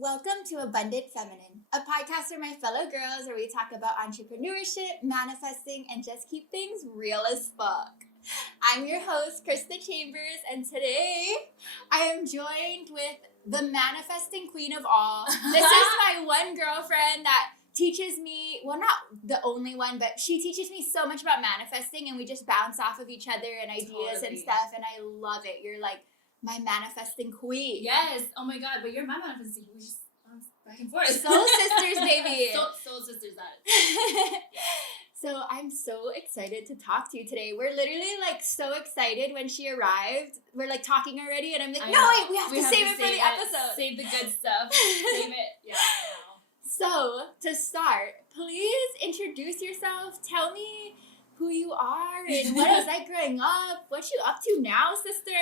Welcome to Abundant Feminine, a podcast for my fellow girls where we talk about entrepreneurship, manifesting, and just keep things real as fuck. I'm your host, Krista Chambers, and today I am joined with the manifesting queen of all. This is my one girlfriend that teaches me, well, not the only one, but she teaches me so much about manifesting, and we just bounce off of each other and ideas and stuff, and I love it. You're like my manifesting queen. Yes. Oh my god, but you're my manifesting queen. We just bounce back and forth. Soul sisters, baby. Soul sisters, that. So I'm so excited to talk to you today. We're literally like so excited when she arrived. We're like talking already, and I'm like, no, wait, we have to save it for the episode. Save the good stuff. Save it. Yeah. So to start, please introduce yourself. Tell me who you are and what it was like growing up. What you up to now, sister?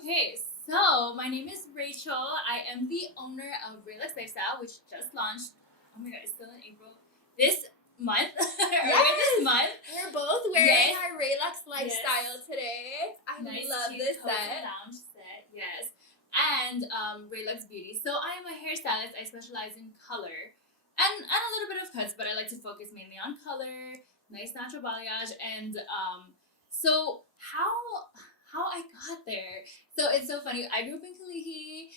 Okay. So my name is Rachel. I am the owner of Relax Lifestyle, which just launched. Oh my god, it's still in April. This month. This month. We're both wearing our Relax Lifestyle today. I nice love this set. Lounge set. Yes. And Relax Beauty. So I am a hairstylist. I specialize in color and a little bit of cuts, but I like to focus mainly on color. Nice natural balayage. And so how I got there. So it's so funny. I grew up in Kalihi,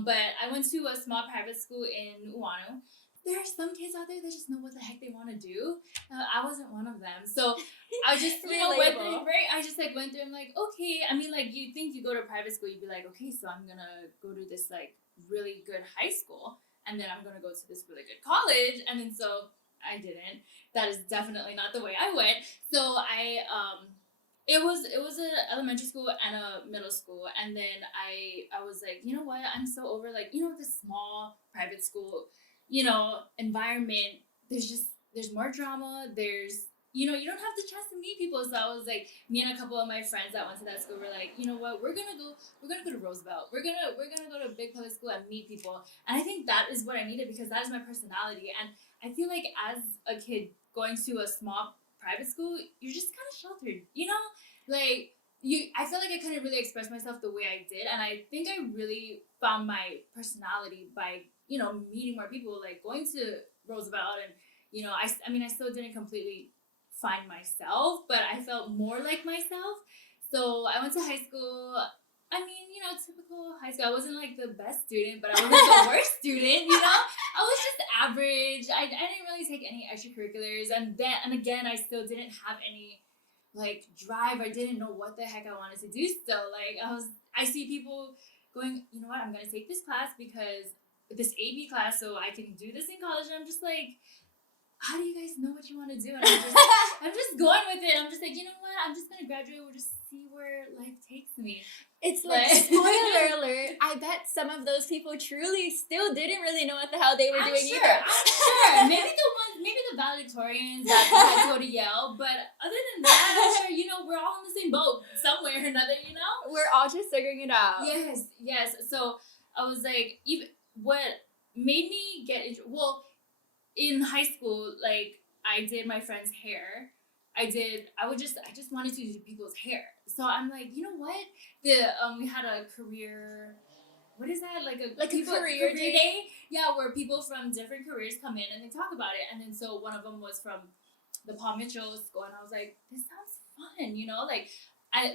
but I went to a small private school in Uanu. There are some kids out there that just know what the heck they want to do. I wasn't one of them. So I just, went through, right? I just like went through. I'm like, okay. I mean, like you think you go to private school, you'd be like, okay, so I'm gonna go to this like really good high school, and then I'm gonna go to this really good college, and then so I didn't. That is definitely not the way I went. So it was an elementary school and a middle school, and then I was like, you know what? I'm so over like this small private school, environment. There's more drama. There's you don't have the chance to meet people. So I was like, me and a couple of my friends that went to that school were like, you know what? We're gonna go to Roosevelt. We're gonna go to a big public school and meet people. And I think that is what I needed because that is my personality. And I feel like as a kid going to a small private school, you're just kind of sheltered, like I feel like I couldn't really express myself the way I did, and I think I really found my personality by meeting more people, like going to Roosevelt, and I still didn't completely find myself, but I felt more like myself. So I went to high school. I mean, typical high school. I wasn't like the best student, but I wasn't the worst student, I was just average. I didn't really take any extracurriculars. And again, I still didn't have any like drive. I didn't know what the heck I wanted to do still. Like I see people going, you know what, I'm going to take this class because this AB class so I can do this in college. And I'm just like, how do you guys know what you want to do? And I'm just going with it. I'm just like, you know what? I'm just going to graduate. We'll just see where life takes me. It's like, spoiler alert, I bet some of those people truly still didn't really know what the hell they were doing either. I'm sure. Maybe the valedictorians that had to go to Yale, but other than that, I'm sure, we're all in the same boat somewhere or another, We're all just figuring it out. Yes. So I was like, even what made me get into, in high school, like I did my friend's hair. I just wanted to do people's hair. So I'm like, you know what? We had a career, what is that? Like a career day? Yeah, where people from different careers come in and they talk about it. And then so one of them was from the Paul Mitchell school, and I was like, this sounds fun, like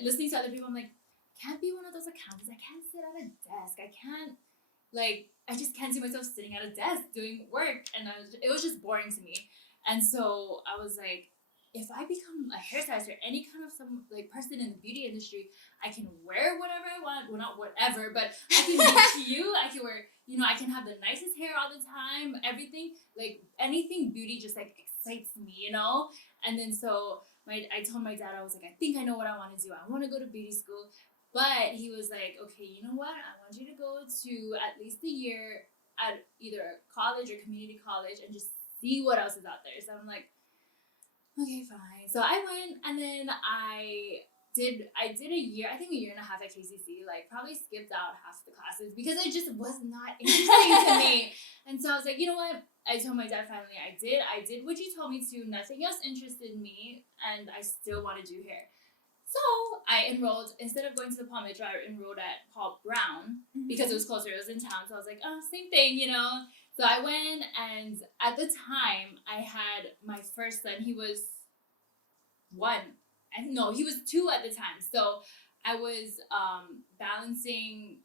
listening to other people, I'm like, can't be one of those accountants. I can't sit at a desk. I just can't see myself sitting at a desk doing work, and it was just boring to me. And so I was like, if I become a hairstylist or any kind of some like person in the beauty industry, I can wear whatever I want. Well, not whatever, but I can be cute. I can wear, I can have the nicest hair all the time. Everything, like anything beauty just like excites me, And then so I told my dad, I was like, I think I know what I want to do. I want to go to beauty school. But he was like, okay, you know what? I want you to go to at least a year at either college or community college and just see what else is out there. So I'm like, okay, fine. So I went, and then I did a year, I think a year and a half at KCC, like probably skipped out half the classes because it just was not interesting to me. And so I was like, you know what? I told my dad finally, I did what you told me to. Nothing else interested me, and I still want to do hair. So I enrolled, instead of going to the Paul Mitchell, I enrolled at Paul Brown because it was closer. It was in town. So I was like, oh, same thing, you know? So I went, and at the time, I had my first son. He was 1. And no, he was 2 at the time. So I was balancing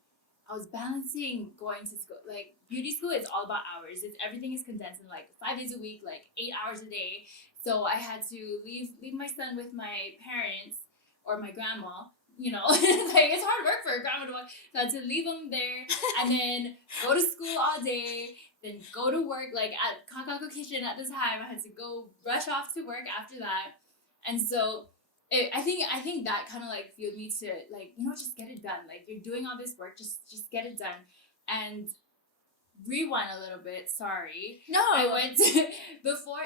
going to school. Like, beauty school is all about hours. Everything is condensed in like 5 days a week, like 8 hours a day. So I had to leave my son with my parents or my grandma. You know, like, it's hard work for a grandma to work. So I had to leave him there and then go to school all day, then go to work. Like at Kakako Kitchen at the time, I had to go rush off to work after that. And so I think that kind of like fueled me to like, you know, just get it done. Like, you're doing all this work, just get it done. And rewind a little bit. Sorry. No. I went to, before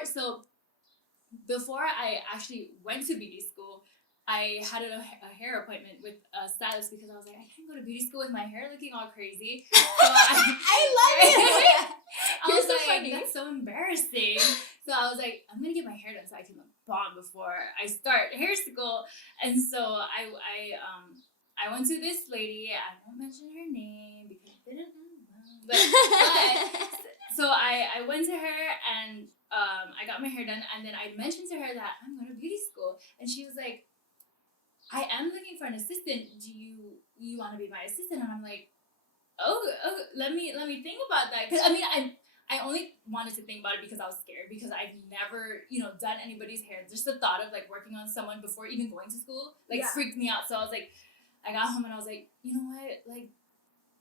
I actually went to beauty school, I had a hair appointment with a stylist because I was like, I can't go to beauty school with my hair looking all crazy. So I love it. I was so like, funny. That's so embarrassing. So I was like, I'm gonna get my hair done so I can look bomb before I start hair school. And so I went to this lady. I won't mention her name because I didn't know. But so I went to her and I got my hair done, and then I mentioned to her that I'm going to beauty school, and she was like, I am looking for an assistant. Do you want to be my assistant? And I'm like, oh, let me think about that. Because I mean, I only wanted to think about it because I was scared, because I've never, you know, done anybody's hair. Just the thought of like working on someone before even going to school freaked me out. So I was like, I got home and I was like, you know what, like,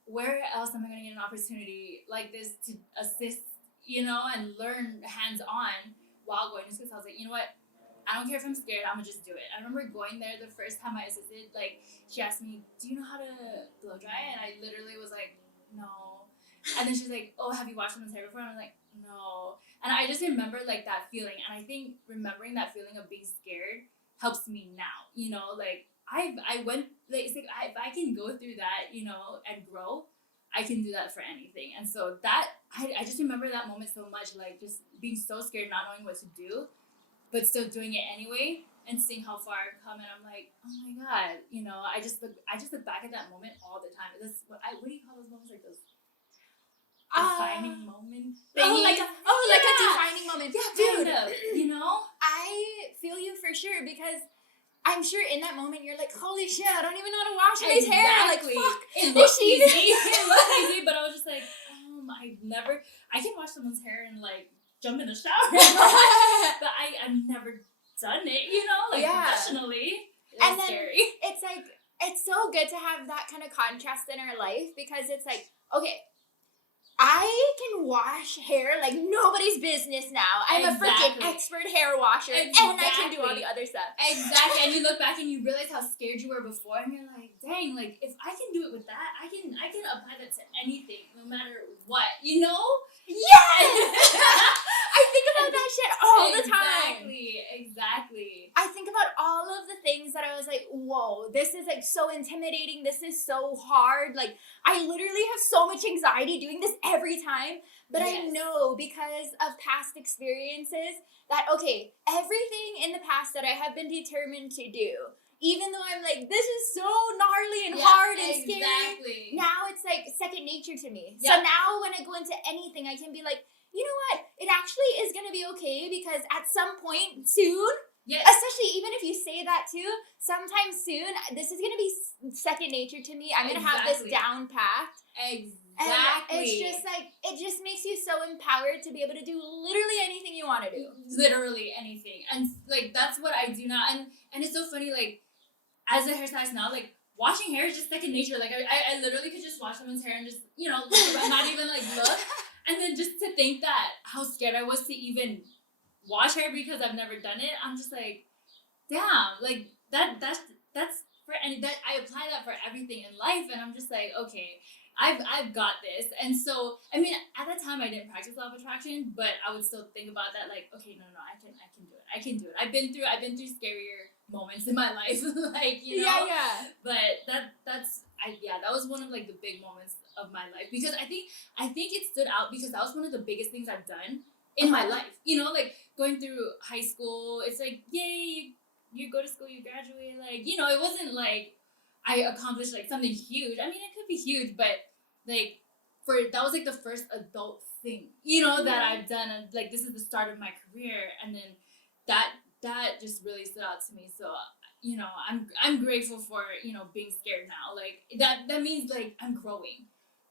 where else am I gonna get an opportunity like this to assist, you know, and learn hands-on while going to school? So I was like, you know what, I don't care if I'm scared, I'm gonna just do it. I remember going there the first time I assisted, like, she asked me, do you know how to blow dry? And I literally was like, no. And then she's like, oh, have you washed someone's hair before? And I was like, no. And I just remember like that feeling, and I think remembering that feeling of being scared helps me now, you know, like I went, like, it's like if I can go through that, you know, and grow, I can do that for anything. And so that, I just remember that moment so much, like just being so scared, not knowing what to do, but still doing it anyway and seeing how far I've come. And I'm like, oh my God, you know, I just look back at that moment all the time. That's what do you call those moments, like those defining moment thingy? Like a defining moment. Yeah, dude, kind of, you know? I feel you for sure, because I'm sure in that moment you're like, holy shit, I don't even know how to wash my hair. Like, fuck. It looked easy. It looked easy, but I was just like, I can wash someone's hair and like jump in the shower. But I've never done it, you know, like professionally. And then scary. It's like, it's so good to have that kind of contrast in our life, because it's like, okay, I can wash hair like nobody's business now. I'm a freaking expert hair washer, and I can do all the other stuff. Exactly. And you look back and you realize how scared you were before, and you're like, dang, like if I can do it with that, I can apply that to anything, no matter what, you know? Yes! I think about that shit all the time. Exactly. I think about all of the things that I was like, whoa, this is like so intimidating. This is so hard. Like, I literally have so much anxiety doing this every time. But I know because of past experiences that, okay, everything in the past that I have been determined to do, even though I'm like, this is so gnarly and hard and scary, now it's like second nature to me. So now when I go into anything, I can be like, you know what? It actually is going to be okay, because at some point soon, especially even if you say that too, sometime soon, this is going to be second nature to me. I'm going to have this down packed. Exactly. And it's just like, it just makes you so empowered to be able to do literally anything you want to do. Literally anything. And like, that's what I do now. And it's so funny, like, as a hairstylist now, like, washing hair is just second nature. Like, I literally could just wash someone's hair and just, you know, not even like look. And then just to think that how scared I was to even wash hair because I've never done it, I'm just like, damn, like that's for any, that I apply that for everything in life, and I'm just like, okay, I've got this. And so, I mean, at that time I didn't practice law of attraction, but I would still think about that, like, okay, no, I can do it. I've been through scarier moments in my life, like, you know. But that was one of like the big moments of my life, because I think it stood out because that was one of the biggest things I've done in my life, you know, like going through high school. It's like, yay, you go to school, you graduate, like, you know, it wasn't like I accomplished like something huge. I mean, it could be huge, but like that was like the first adult thing, you know, that I've done, and like this is the start of my career, and then that just really stood out to me. So you know, I'm grateful for, you know, being scared now. Like that means like I'm growing.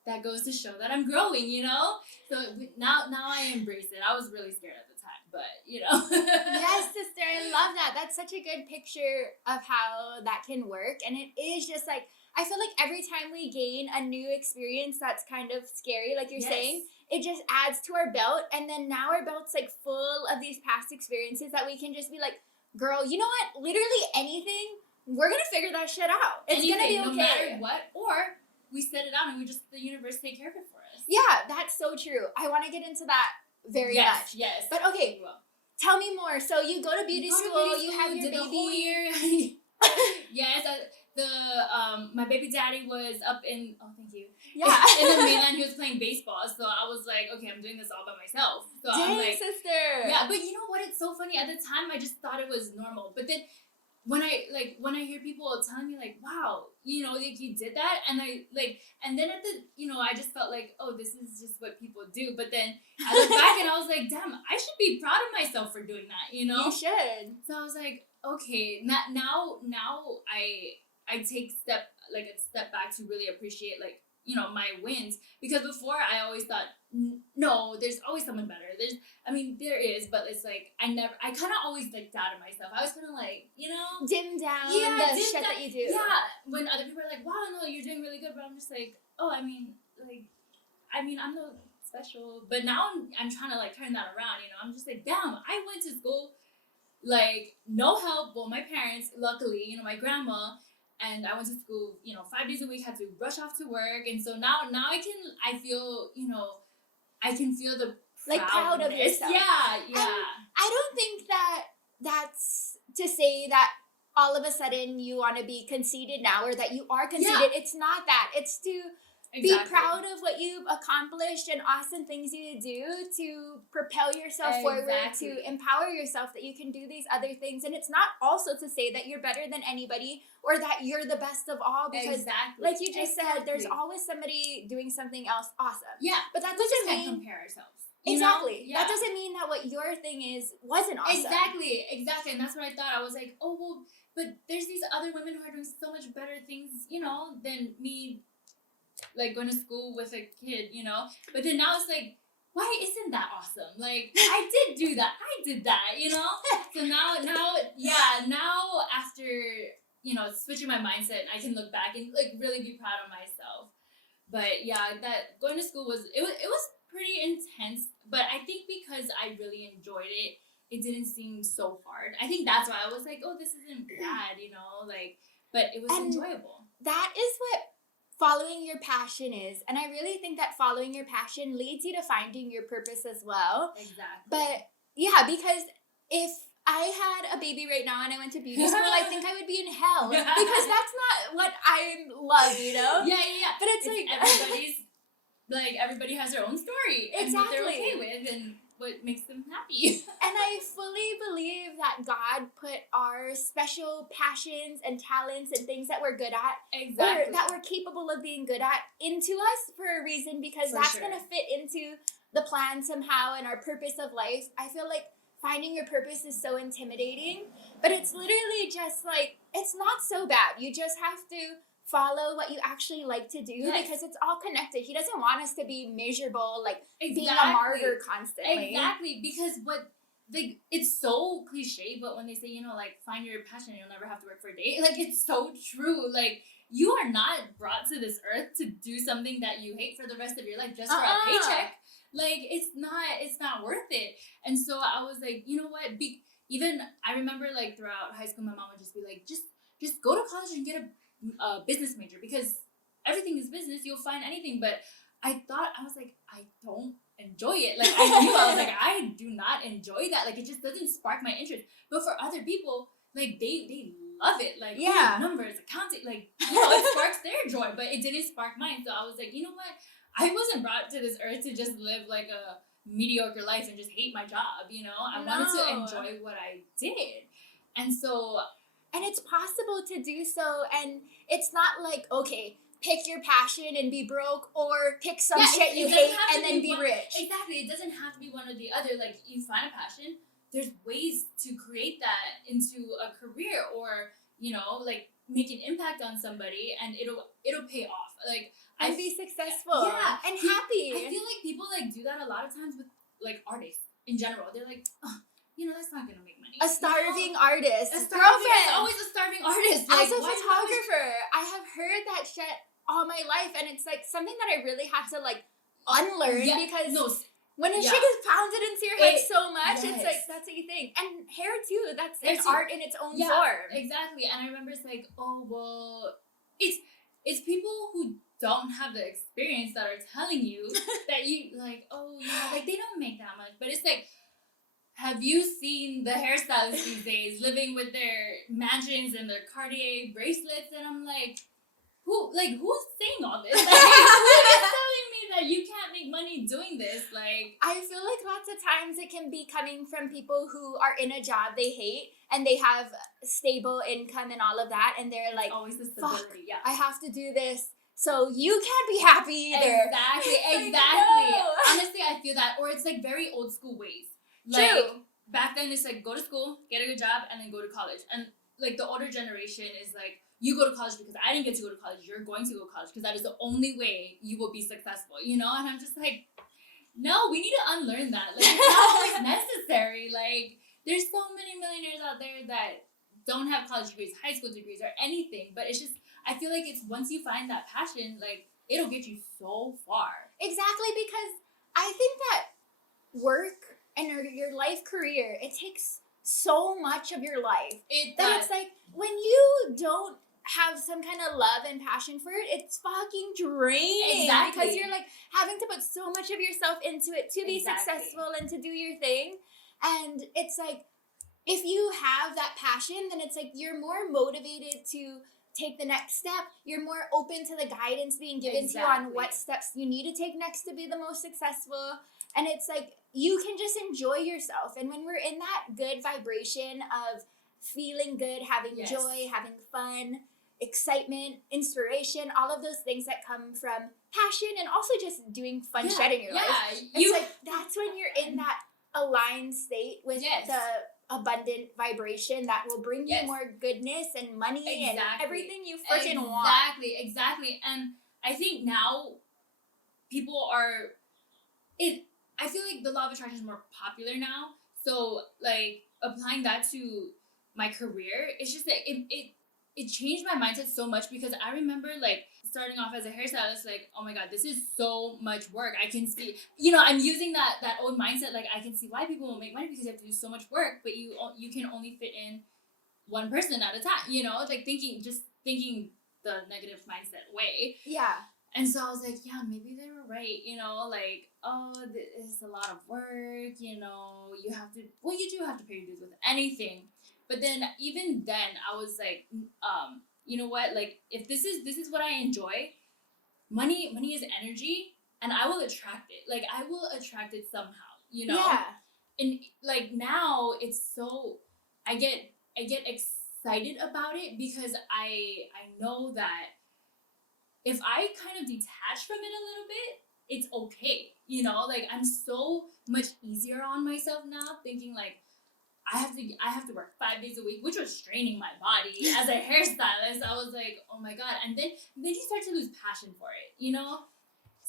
That goes to show that I'm growing, you know. So now I embrace it. I was really scared at the time, but you know. Yes, sister, I love that. That's such a good picture of how that can work. And it is just like, I feel like every time we gain a new experience that's kind of scary, like you're saying, it just adds to our belt. And then now our belt's like full of these past experiences that we can just be like, girl, you know what? Literally anything, we're going to figure that shit out. It's going to be okay. No matter what, or we set it out and the universe take care of it for us. Yeah, that's so true. I want to get into that very much. Yes. But okay, tell me more. So you go to beauty school, you have your baby. The whole year. Yes, my baby daddy was up in, thank you. Yeah. In the mainland, he was playing baseball. So I was like, okay, I'm doing this all by myself. So Dang, I'm like, sister. Yeah, but you know what? It's so funny. At the time, I just thought it was normal. But then when I hear people telling me like, wow, you know, like you did that, and and then at the, you know, I just felt like, oh, this is just what people do. But then I look back and I was like, damn, I should be proud of myself for doing that, you know? You should. So I was like, okay, now I take a step back to really appreciate, like, you know, my wins, because before I always thought, no, there's always someone better. There is, but it's like I kind of always like doubted myself. I was kind of like, you know, dim down the shit that you do. Yeah, when other people are like, wow, no, you're doing really good, but I'm just like, oh, I'm no special. But now I'm trying to like turn that around, you know. I'm just like, damn, I went to school like no help. Well, my parents, luckily, you know, my grandma. And I went to school, you know, 5 days a week, had to rush off to work. And so now I feel, you know, I can feel the like proud of yourself. Yeah. And I don't think that's to say that all of a sudden you want to be conceited now, or that you are conceited. Yeah. It's not that. It's to be proud of what you've accomplished and awesome things you do to propel yourself forward, to empower yourself that you can do these other things. And it's not also to say that you're better than anybody or that you're the best of all, because like you just said, there's always somebody doing something else awesome. Yeah. But that doesn't mean compare ourselves. Exactly. Yeah. That doesn't mean that what your thing wasn't awesome. Exactly. And that's what I thought. I was like, oh, well, but there's these other women who are doing so much better things, you know, than me, like going to school with a kid, you know. But then now it's like, why isn't that awesome? Like, I did that, you know. So now after, you know, switching my mindset, I can look back and like really be proud of myself. But yeah, that going to school was pretty intense, but I think because I really enjoyed it, it didn't seem so hard. I think that's why I was like, oh, this isn't bad, you know, like, but it was enjoyable. That is what following your passion is. And I really think that following your passion leads you to finding your purpose as well. Exactly. But yeah, because if I had a baby right now and I went to beauty school, I think I would be in hell, because that's not what I love, you know? Yeah. But it's like everybody has their own story. Exactly. And what they're okay with and what makes them happy. And I fully believe that God put our special passions and talents and things that we're good at, or that we're capable of being good at, into us for a reason, because that's going to fit into the plan somehow and our purpose of life. I feel like finding your purpose is so intimidating, but it's literally just like, it's not so bad. You just have to follow what you actually like to do, because it's all connected. He doesn't want us to be miserable, like being a martyr constantly. Exactly, because it's so cliche, but when they say, you know, like, find your passion, you'll never have to work for a day. Like, it's so true. Like, you are not brought to this earth to do something that you hate for the rest of your life just for a paycheck. Like, it's not worth it. And so I was like, you know what? Even I remember, like, throughout high school, my mom would just be like, just go to college and get a business major, because everything is business. You'll find anything. But I was like, I don't enjoy it. Like, I was like, I do not enjoy that. Like, it just doesn't spark my interest. But for other people, like, they love it. Like, numbers, accounting, like, you know, it sparks their joy, but it didn't spark mine. So I was like, you know what? I wasn't brought to this earth to just live like a mediocre life and just hate my job, you know? I wanted to enjoy what I did. And so, and it's possible to do so, and it's not like, okay, pick your passion and be broke, or pick some shit you hate and then be rich. Exactly. It doesn't have to be one or the other. Like, you find a passion, there's ways to create that into a career, or, you know, like, make an impact on somebody, and it'll pay off. Like, and be successful. Yeah. And happy. I feel like people, like, do that a lot of times with, like, artists in general. They're like, oh, you know, that's not gonna make money. A starving artist. Girlfriend. It's always a starving artist. Like, as a photographer, I have heard that shit all my life, and it's like something that I really had to like unlearn, because when a shit is pounded into your head so much, it's like, that's what you think. And hair too, that's an art in its own form. Exactly. And I remember it's like, oh, well, it's people who don't have the experience that are telling you that you, like, oh, you know, like, they don't make that much. But it's like, have you seen the hairstylists these days living with their mansions and their Cartier bracelets? And I'm like, who's saying all this? Like, who is telling me that you can't make money doing this? Like, I feel like lots of times it can be coming from people who are in a job they hate, and they have stable income and all of that, and they're like, always the stability. Fuck, I have to do this, so you can't be happy either. Exactly. No. Honestly, I feel that. Or it's like very old school ways. Like, True. Back then it's like, go to school, get a good job, and then go to college. And like, the older generation is like, you go to college because I didn't get to go to college. You're going to go to college because that is the only way you will be successful, you know? And I'm just like, no, we need to unlearn that. Like, it's not always necessary. Like, there's so many millionaires out there that don't have college degrees, high school degrees, or anything. But it's just, I feel like it's once you find that passion, like, it'll get you so far. Exactly, because I think that work and your life career, it takes so much of your life. It that does. it's like, when you don't have some kind of love and passion for it, it's fucking draining. Exactly. Because you're like having to put so much of yourself into it to be successful and to do your thing. And it's like, if you have that passion, then it's like you're more motivated to take the next step. You're more open to the guidance being given to you on what steps you need to take next to be the most successful. And it's like, you can just enjoy yourself. And when we're in that good vibration of feeling good, having joy, having fun, excitement, inspiration, all of those things that come from passion, and also just doing fun shit in your life. It's like, that's when you're in that aligned state with the abundant vibration that will bring you more goodness and money and everything you freaking want. Exactly. And I think now people are, I feel like the law of attraction is more popular now. So like, applying that to my career, it's just like, it changed my mindset so much, because I remember like starting off as a hairstylist, like, oh my God, this is so much work. I can see, you know, I'm using that old mindset. Like, I can see why people won't make money, because you have to do so much work, but you can only fit in one person at a time, you know, like thinking the negative mindset way. Yeah. And so I was like, yeah, maybe they were right, you know, like, oh, it's a lot of work, you know, you do have to pay your dues with anything. But then, even then, I was like, you know what, like, if this is what I enjoy, money is energy, and I will attract it. Like, I will attract it somehow, you know? Yeah. And, like, now, it's so, I get excited about it, because I know that if I kind of detach from it a little bit, it's okay, you know? Like, I'm so much easier on myself now, thinking, like, I have to work 5 days a week, which was straining my body as a hairstylist. I was like, oh my God. And then you start to lose passion for it, you know?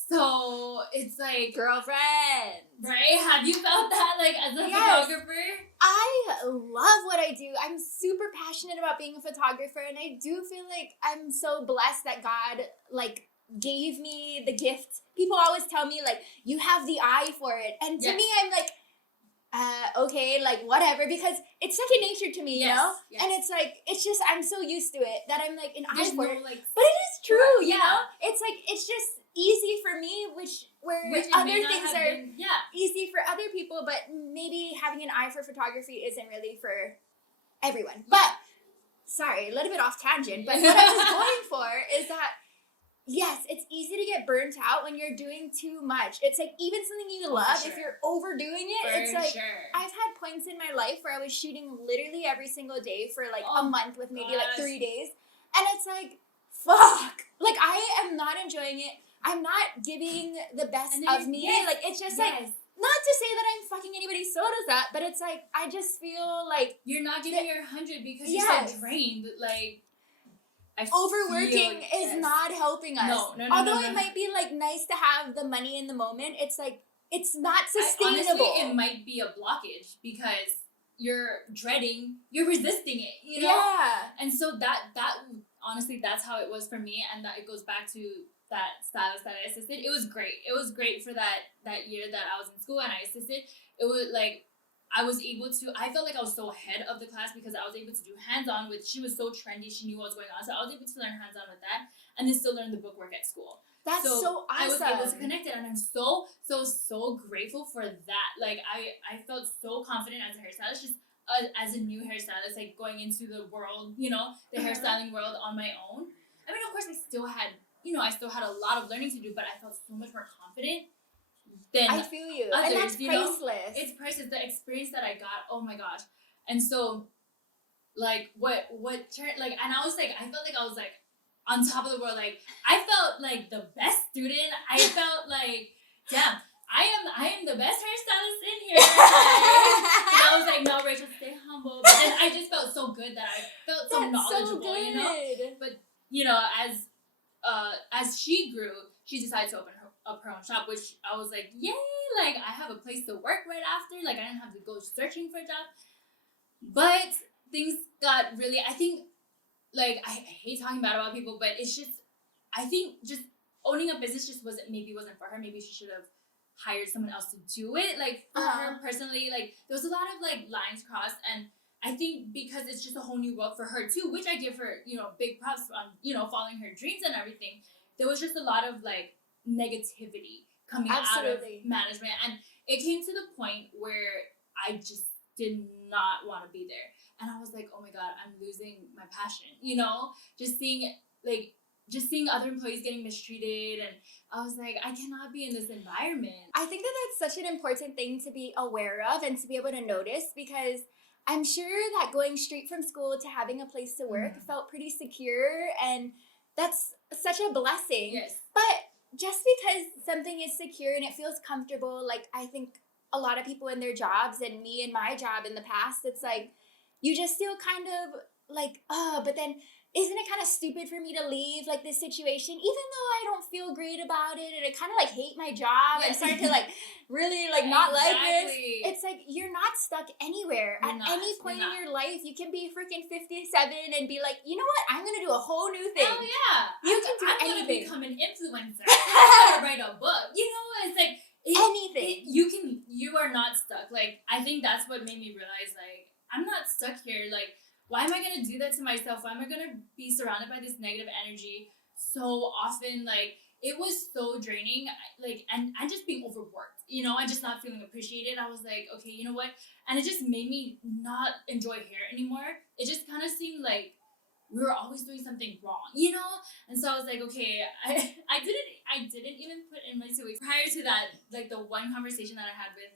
So it's like, girlfriend, right? Have you felt that, like, as a photographer? I love what I do. I'm super passionate about being a photographer, and I do feel like I'm so blessed that God, like, gave me the gift. People always tell me, like, you have the eye for it. And to me, I'm like, okay, like, whatever, because it's second nature to me, you know? Yes. And it's like, it's just, I'm so used to it that I'm like, an eye for it. Like, but it is true, you know? It's like, it's just easy for me, which other things are easy for other people, but maybe having an eye for photography isn't really for everyone. But, sorry, a little bit off tangent, but what I was going for is that yes, it's easy to get burnt out when you're doing too much. It's like even something you love, if you're overdoing it, it's like I've had points in my life where I was shooting literally every single day for like a month with maybe like 3 days. And it's like, fuck. Like I am not enjoying it. I'm not giving the best of me. Like it's just like, not to say that I'm fucking anybody so does that, but it's like I just feel like you're not giving your 100 because you're so drained. Like overworking is not helping us. No. Although it might be like nice to have the money in the moment, it's like it's not sustainable. Honestly, it might be a blockage because you're dreading, you're resisting it, you know? Yeah. And so that honestly, that's how it was for me, and that it goes back to that stylist that I assisted. It was great. It was great for that year that I was in school and I assisted. It was like I was able to, I felt like I was so ahead of the class because I was able to do hands-on with, she was so trendy, she knew what was going on. So I was able to learn hands-on with that and then still learn the book work at school. That's so awesome. I was able to connect it and I'm so grateful for that. Like I felt so confident as a hairstylist, just as a new hairstylist, like going into the world, you know, the hairstyling world on my own. I mean, of course I still had a lot of learning to do, but I felt so much more confident. I feel you. Others, and that's priceless. It's priceless. The experience that I got, oh my gosh. And so, like, and I was like, I felt like I was like on top of the world. Like, I felt like the best student. I felt like, damn, I am the best hairstylist in here. And I was like, no, Rachel, stay humble. But then I just felt so good that I felt so knowledgeable, you know? But, you know, as she grew, she decided to open up her own shop, which I was like, yay, like I have a place to work right after, like I didn't have to go searching for a job. But things got really, I think, like I hate talking bad about people, but it's just, I think just owning a business just wasn't for her. Maybe she should have hired someone else to do it. Like for her personally, like there was a lot of like lines crossed, and I think because it's just a whole new world for her too, which I give her, you know, big props on, you know, following her dreams and everything. There was just a lot of like negativity coming out of management, and it came to the point where I just did not want to be there, and I was like, oh my god, I'm losing my passion, you know, just seeing other employees getting mistreated, and I was like, I cannot be in this environment. I think that that's such an important thing to be aware of and to be able to notice, because I'm sure that going straight from school to having a place to work felt pretty secure, and that's such a blessing. Yes. But just because something is secure and it feels comfortable, like I think a lot of people in their jobs and me in my job in the past, it's like you just feel kind of like, but then isn't it kind of stupid for me to leave like this situation, even though I don't feel great about it and I kind of like hate my job and start to like really like not like this. It's like you're not stuck anywhere. At any point in your life, you can be freaking 57 and be like, you know what? I'm gonna do a whole new thing. Hell yeah! You can do I'm anything. gonna become an influencer. I'm gonna write a book. You know, it's like anything. You are not stuck. Like I think that's what made me realize like I'm not stuck here. Like, why am I going to do that to myself? Why am I going to be surrounded by this negative energy so often? Like, it was so draining, like, and just being overworked, you know, and just not feeling appreciated. I was like, okay, you know what? And it just made me not enjoy hair anymore. It just kind of seemed like we were always doing something wrong, you know? And so I was like, okay, I didn't even put in my 2 weeks. Prior to that, like, the one conversation that I had with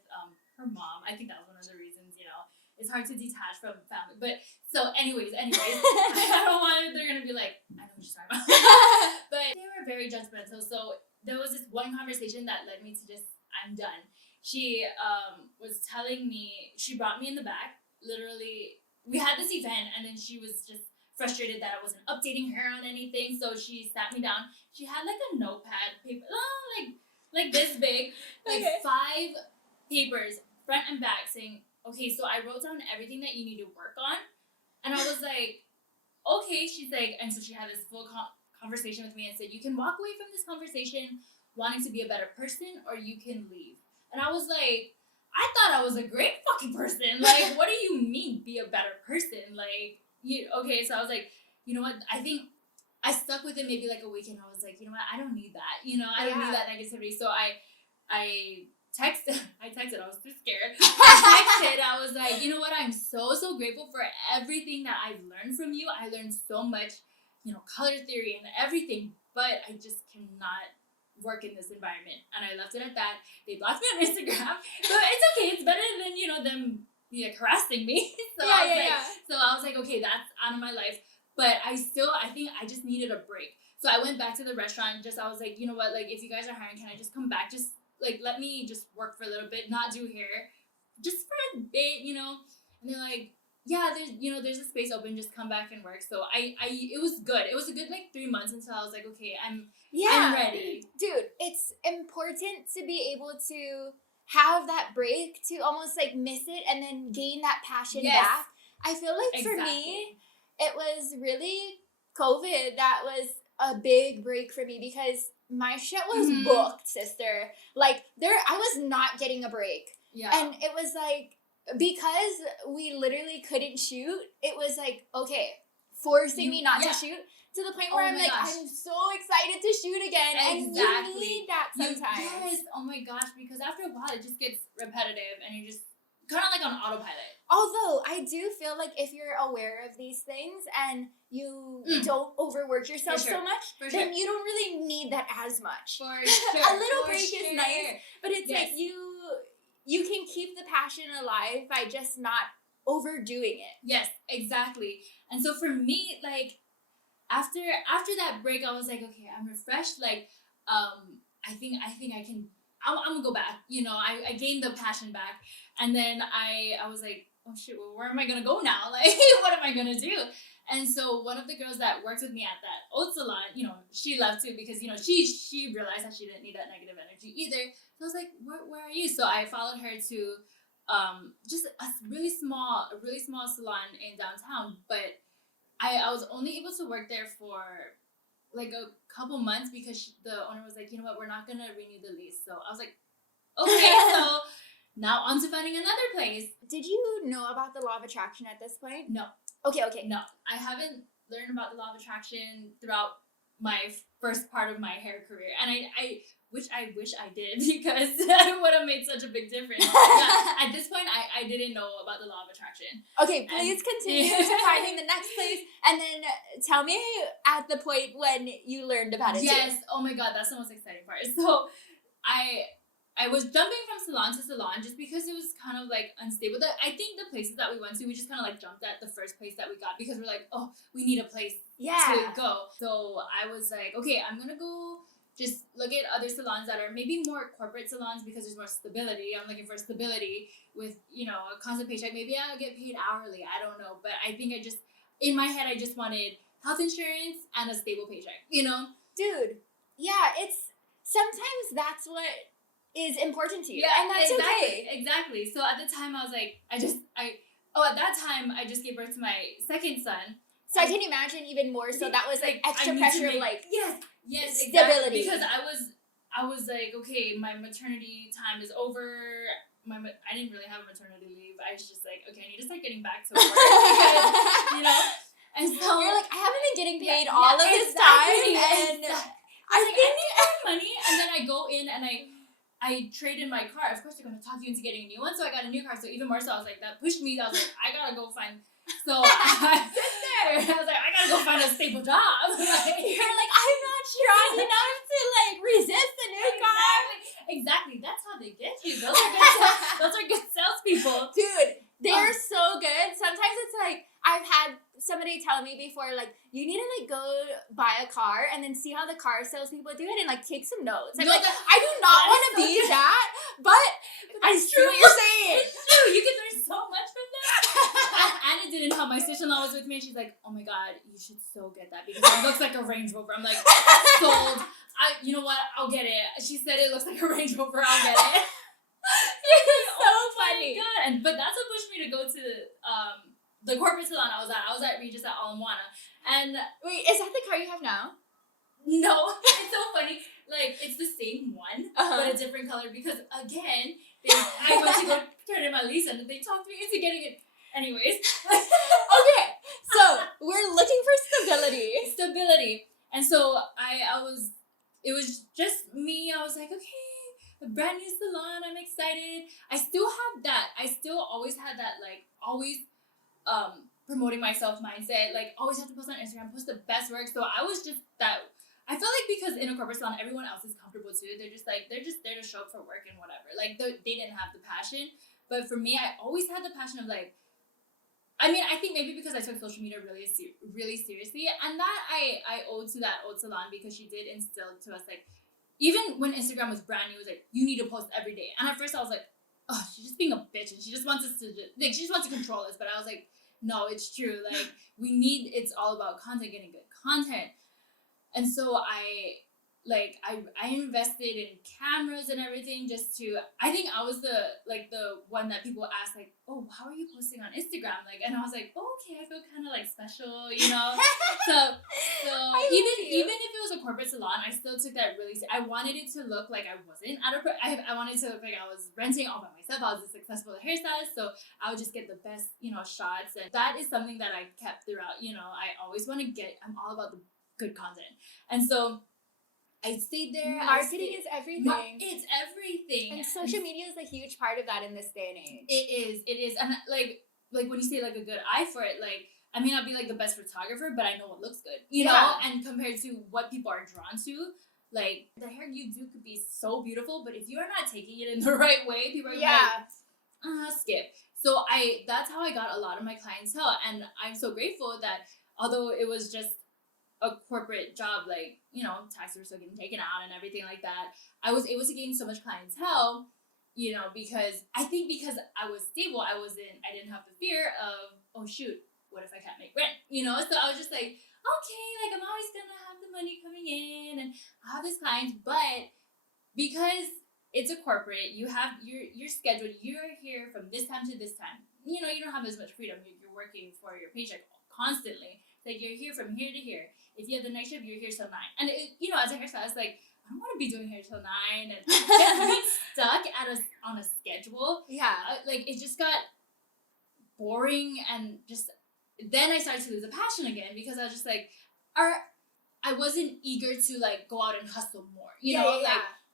her mom, I think that was one of the reasons, you know, it's hard to detach from family. But so anyways, I don't want, they're going to be like, I know what you're talking about. But they were very judgmental. So there was this one conversation that led me to just, I'm done. She was telling me, she brought me in the back, literally, we had this event and then she was just frustrated that I wasn't updating her on anything. So she sat me down. She had like a notepad paper, like this big, like 5 papers, front and back, saying, okay, so I wrote down everything that you need to work on. And I was like, okay. She's like, and so she had this full conversation with me and said, you can walk away from this conversation wanting to be a better person, or you can leave. And I was like, I thought I was a great fucking person. Like, what do you mean be a better person? Like, okay. So I was like, you know what? I think I stuck with it maybe like a week, and I was like, you know what? I don't need that. You know, I don't need that negativity. So I texted, I was too scared. I texted, I was like, you know what, I'm so grateful for everything that I've learned from you. I learned so much, you know, color theory and everything, but I just cannot work in this environment. And I left it at that. They blocked me on Instagram. But it's okay. It's better than, them harassing me. So I was like, okay, that's out of my life. But I think I just needed a break. So I went back to the restaurant. I was like, you know what? Like, if you guys are hiring, can I just come back? Just like, let me just work for a little bit, not do hair, just for a bit, And they're like, yeah, there's a space open. Just come back and work. So it was good. It was a good 3 months until I was like, okay, I'm ready. Dude, it's important to be able to have that break, to almost miss it and then gain that passion back. I feel like for me, it was really COVID that was a big break for me because my shit was booked, sister. I was not getting a break. Yeah. And it was because we literally couldn't shoot, it was okay, forcing me not to shoot to the point where I'm I'm so excited to shoot again. Exactly. And you need that sometimes. Yes, oh my gosh, because after a while it just gets repetitive and you're just kind of on autopilot. Although I do feel like if you're aware of these things and you don't overwork yourself so much, then you don't really need that as much. For sure. A little break is nice, but it's you can keep the passion alive by just not overdoing it. Yes, exactly. And so for me, after that break, I was like, okay, I'm refreshed. I think I can. I'm gonna go back. I gained the passion back, and then I was like, oh shit, well, where am I gonna go now? What am I gonna do? And so one of the girls that worked with me at that old salon, she left too because she realized that she didn't need that negative energy either. So I was like, where are you? So I followed her to just a really small salon in downtown, but I was only able to work there for a couple months because the owner was like, you know what, we're not gonna renew the lease. So I was like, okay, so now on to finding another place. Did you know about the law of attraction at this point? No. Okay. No, I haven't learned about the law of attraction throughout my first part of my hair career, and I wish I did because it would have made such a big difference. At this point, I didn't know about the law of attraction. Okay, please continue to finding the next place, and then tell me at the point when you learned about it. Yes. Too. Oh my God, that's the most exciting part. So, I was jumping from salon to salon just because it was kind of unstable. I think the places that we went to, we just kind of jumped at the first place that we got because we're like, oh, we need a place to go. So I was like, okay, I'm gonna go just look at other salons that are maybe more corporate salons because there's more stability. I'm looking for stability with, a constant paycheck. Maybe I'll get paid hourly. I don't know. But I think in my head, I just wanted health insurance and a stable paycheck, Dude, yeah, sometimes that's what is important to you. Yeah, and that's okay. Exactly. So at the time, I was like, at that time, I just gave birth to my second son. So I can imagine even more. So that was extra pressure of yes, stability. Exactly. Because I was like, okay, my maternity time is over. I didn't really have a maternity leave. I was just like, okay, I need to start getting back to work because, And so you're like, I haven't been getting paid all of this time, and I was like, I need more money. And then I go in and I traded my car. Of course, they're going to talk you into getting a new one. So I got a new car. So even more so, I was like, that pushed me. I was like, I got to go find. So I was like, I got to go find a stable job. You're like, I'm not strong enough to resist the new car. Exactly. That's how they get you. Those are good salespeople. Dude, they're so good. Sometimes it's I've had somebody tell me before, you need to go buy a car and then see how the car salespeople do it and take some notes. I'm I do not want to be that, but I see what you're saying. It's true. You can learn so much from them. and it didn't help. My sister-in-law was with me and she's like, oh my God, you should so get that because it looks like a Range Rover. I'm like, sold. You know what? I'll get it. She said it looks like a Range Rover. I'll get it. You're so funny. God. But that's what pushed me to go to the corporate salon I was at Regis at Alamoana. And wait, is that the car you have now? No, it's so funny. It's the same one, but a different color because again, I went to go turn in my lease and they talked me into getting it. Anyways. Okay, so we're looking for stability. And so it was just me. I was like, okay, a brand new salon. I'm excited. I still always had that, always promoting myself mindset. Always have to post on Instagram, post the best work. So I was just that. I feel like because in a corporate salon, everyone else is comfortable too. They're just there to show up for work and whatever. Like they didn't have the passion. But for me, I always had the passion of like, I mean, I think maybe because I took social media really seriously, and that I owe to that old salon, because she did instill to us like, even when Instagram was brand new, it was like, you need to post every day. And at first I was like, oh, she's just being a bitch and she just wants us to she just wants to control us. But I was like, no, it's true. Like it's all about content, getting good content. And so I invested in cameras and everything just to, I think I was the one that people ask like, oh, how are you posting on Instagram? Like, and I was like, oh, okay, I feel kind of like special, you know? so even if it was a corporate salon, I still took that really, I wanted it to look like I wasn't at I wanted to look like I was renting all by myself. I was a successful hairstylist, so I would just get the best, shots. And that is something that I kept throughout, I always want to I'm all about the good content. And so I stayed there. Marketing is everything. It's everything. And social media is a huge part of that in this day and age. It is. And like when you say like a good eye for it, like, I may not be like the best photographer, but I know what looks good, you know? And compared to what people are drawn to, like the hair you do could be so beautiful, but if you are not taking it in the right way, people are like, skip. So that's how I got a lot of my clientele. And I'm so grateful that although it was just a corporate job, like, taxes were still getting taken out and everything like that, I was able to gain so much clientele, because I was stable, I didn't have the fear of, oh shoot, what if I can't make rent, so I was just like, okay, like I'm always gonna have the money coming in and I have this client. But because it's a corporate, you have you're scheduled, you're here from this time to this time, you don't have as much freedom, you're working for your paycheck constantly. Like you're here from here to here. If you have the night shift, you're here till 9. And as a hairstylist, like I don't want to be doing hair till 9 and just being stuck on a schedule. Yeah, like it just got boring, and just then I started to lose the passion again, because I was just like, I wasn't eager to like go out and hustle more. Like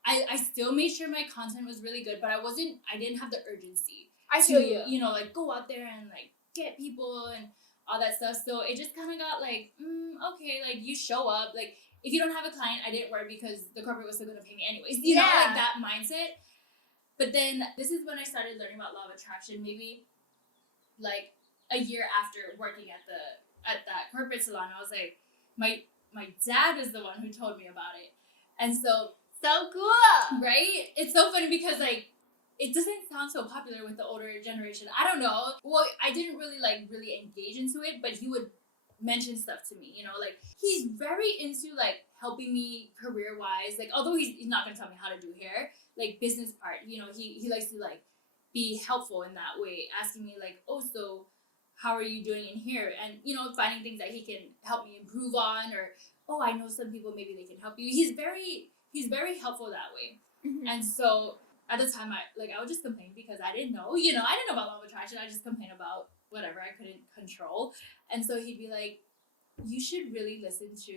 I still made sure my content was really good, but I didn't have the urgency. I feel you. Like go out there and like get people and all that stuff. So it just kind of got like, okay, like you show up, like if you don't have a client, I didn't worry because the corporate was still going to pay me anyways, you know, like that mindset. But then this is when I started learning about law of attraction, maybe like a year after working at that corporate salon. I was like, my dad is the one who told me about it. And so cool, right? It's so funny because like it doesn't sound so popular with the older generation. I don't know. Well, I didn't really engage into it, but he would mention stuff to me, like he's very into like helping me career wise. Like, although he's not going to tell me how to do hair, like business part, he likes to like be helpful in that way, asking me like, oh, so how are you doing in here? And, finding things that he can help me improve on, or, oh, I know some people, maybe they can help you. He's very helpful that way. Mm-hmm. And so at the time, I would just complain because I didn't know, I didn't know about law of attraction. I just complain about whatever I couldn't control. And so he'd be like, you should really listen to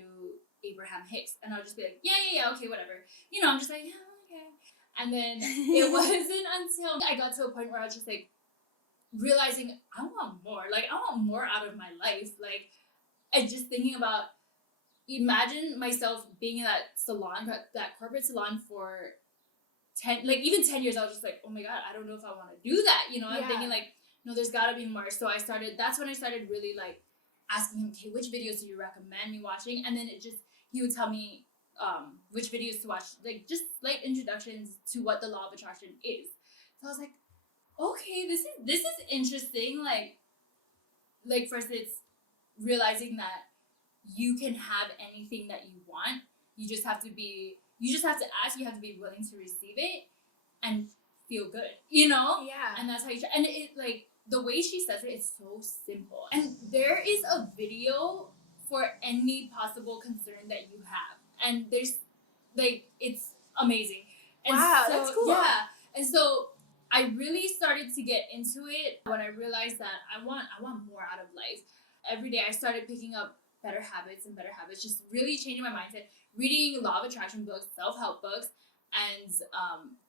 Abraham Hicks. And I'll just be like, yeah, okay, whatever. I'm just like, yeah, okay. And then it wasn't until I got to a point where I was just like realizing I want more. Like, I want more out of my life. Like, and just thinking about, imagine myself being in that salon, that corporate salon for 10 years. I was just like, oh my God, I don't know if I want to do that. I'm thinking like, no, there's got to be more. So that's when I started really like asking him, okay, which videos do you recommend me watching? And then he would tell me which videos to watch, like just light introductions to what the law of attraction is. So I was like, okay, this is interesting. Like first it's realizing that you can have anything that you want. You just have to ask, you have to be willing to receive it and feel good, Yeah. And that's how you try. And it like the way she says it, it's so simple. And there is a video for any possible concern that you have. And there's like, it's amazing. And wow, so, that's cool. Yeah. And so I really started to get into it when I realized that I want more out of life. Every day I started picking up better habits, just really changing my mindset, reading law of attraction books, self-help books, and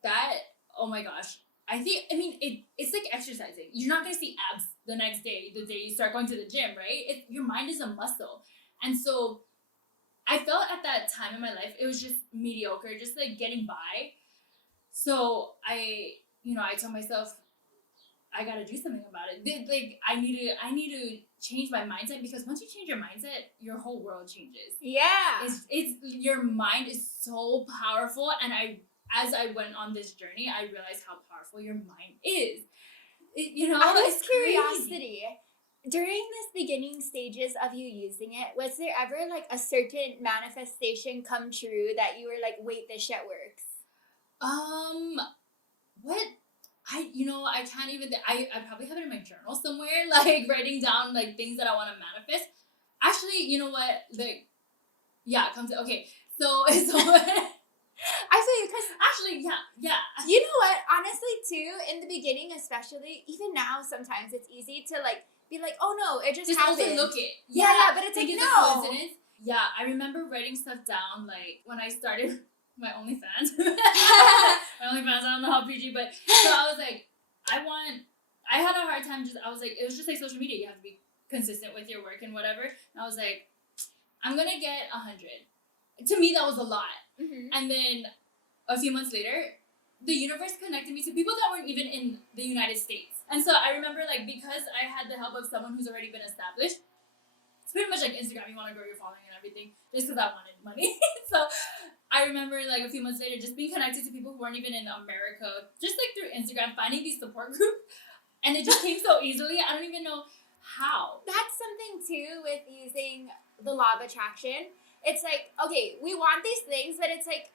that, oh my gosh, it's like exercising. You're not going to see abs the next day, the day you start going to the gym, right? Your mind is a muscle. And so I felt at that time in my life, it was just mediocre, just like getting by. So I told myself, I gotta do something about it. Like I need to change my mindset, because once you change your mindset, your whole world changes. Yeah. It's your mind is so powerful, and as I went on this journey, I realized how powerful your mind is. Out of curiosity, crazy. during this beginning stages of you using it, was there ever like a certain manifestation come true that you were like, wait, this shit works? What? I can't even. I probably have it in my journal somewhere, like writing down like things that I want to manifest. Actually, you know what? Like, yeah, comes okay. So I feel you, because actually, yeah. you know what? Honestly, too, in the beginning, especially, even now, sometimes it's easy to like be like, oh no, it just happened. Overlook it. Yeah, but it's think like, it's no. a coincidence. Yeah, I remember writing stuff down like when I started my OnlyFans. My OnlyFans, I don't know how PG, but so I was like, I had a hard time I was like, it was just like social media. You have to be consistent with your work and whatever. And I was like, I'm gonna get 100. To me, that was a lot. Mm-hmm. And then a few months later, the universe connected me to people that weren't even in the United States. And so I remember, like, because I had the help of someone who's already been established, it's pretty much like Instagram, you want to grow your following and everything, just because I wanted money. So I remember, like, a few months later, just being connected to people who weren't even in America, just, like, through Instagram, finding these support groups. And it just came so easily. I don't even know how. That's something, too, with using the law of attraction. It's like, okay, we want these things, but it's like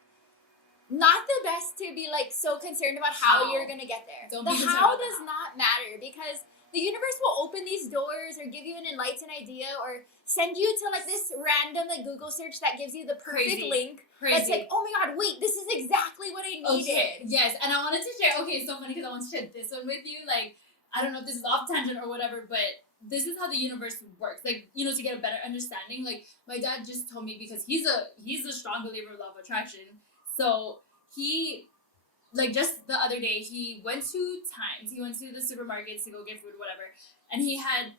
not the best to be like so concerned about how you're gonna get there. The how does not matter, because the universe will open these doors or give you an enlightened idea or send you to like this random like Google search that gives you the perfect link. That's like, oh my god, wait, this is exactly what I needed. Okay, yes, and I wanted to share. Okay, it's so funny because I want to share this one with you. Like, I don't know if this is off tangent or whatever, but this is how the universe works. Like, to get a better understanding. Like, my dad just told me, because he's a strong believer of law of attraction. So he, like, just the other day, he went to Times. He went to the supermarkets to go get food, whatever. And he has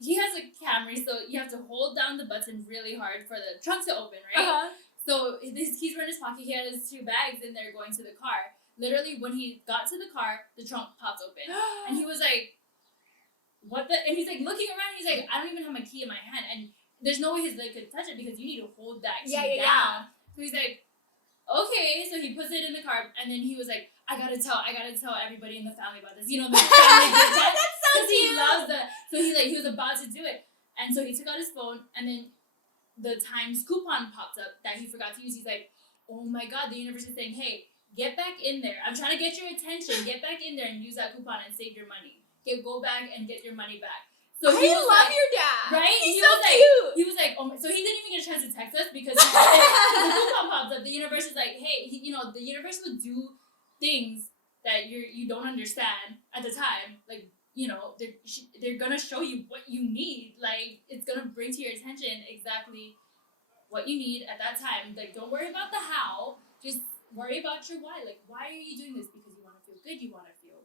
a Camry, so you have to hold down the button really hard for the trunk to open, right? Uh-huh. So his keys were in his pocket. He had his 2 bags in there going to the car. Literally, when he got to the car, the trunk popped open. And he was like, what the? And he's like looking around. He's like, I don't even have my key in my hand. And there's no way his leg could touch it because you need to hold that key down. Yeah. So he's like, okay. So he puts it in the car. And then he was like, I gotta tell everybody in the family about this. The family group chat. That's so cute. He loves that. So he was about to do it. And so he took out his phone. And then the Times coupon popped up that he forgot to use. He's like, oh my God, the universe is saying, hey, get back in there. I'm trying to get your attention. Get back in there and use that coupon and save your money. Go back and get your money back. So I love your dad. Right? He's so cute. He was like, oh my, so he didn't even get a chance to text us because the coupon popped up. The universe is like, hey, the universe will do things that you don't understand at the time. Like, they're gonna show you what you need. Like, it's gonna bring to your attention exactly what you need at that time. Like, don't worry about the how. Just worry about your why. Like, why are you doing this? Because you want to feel good. You want to feel,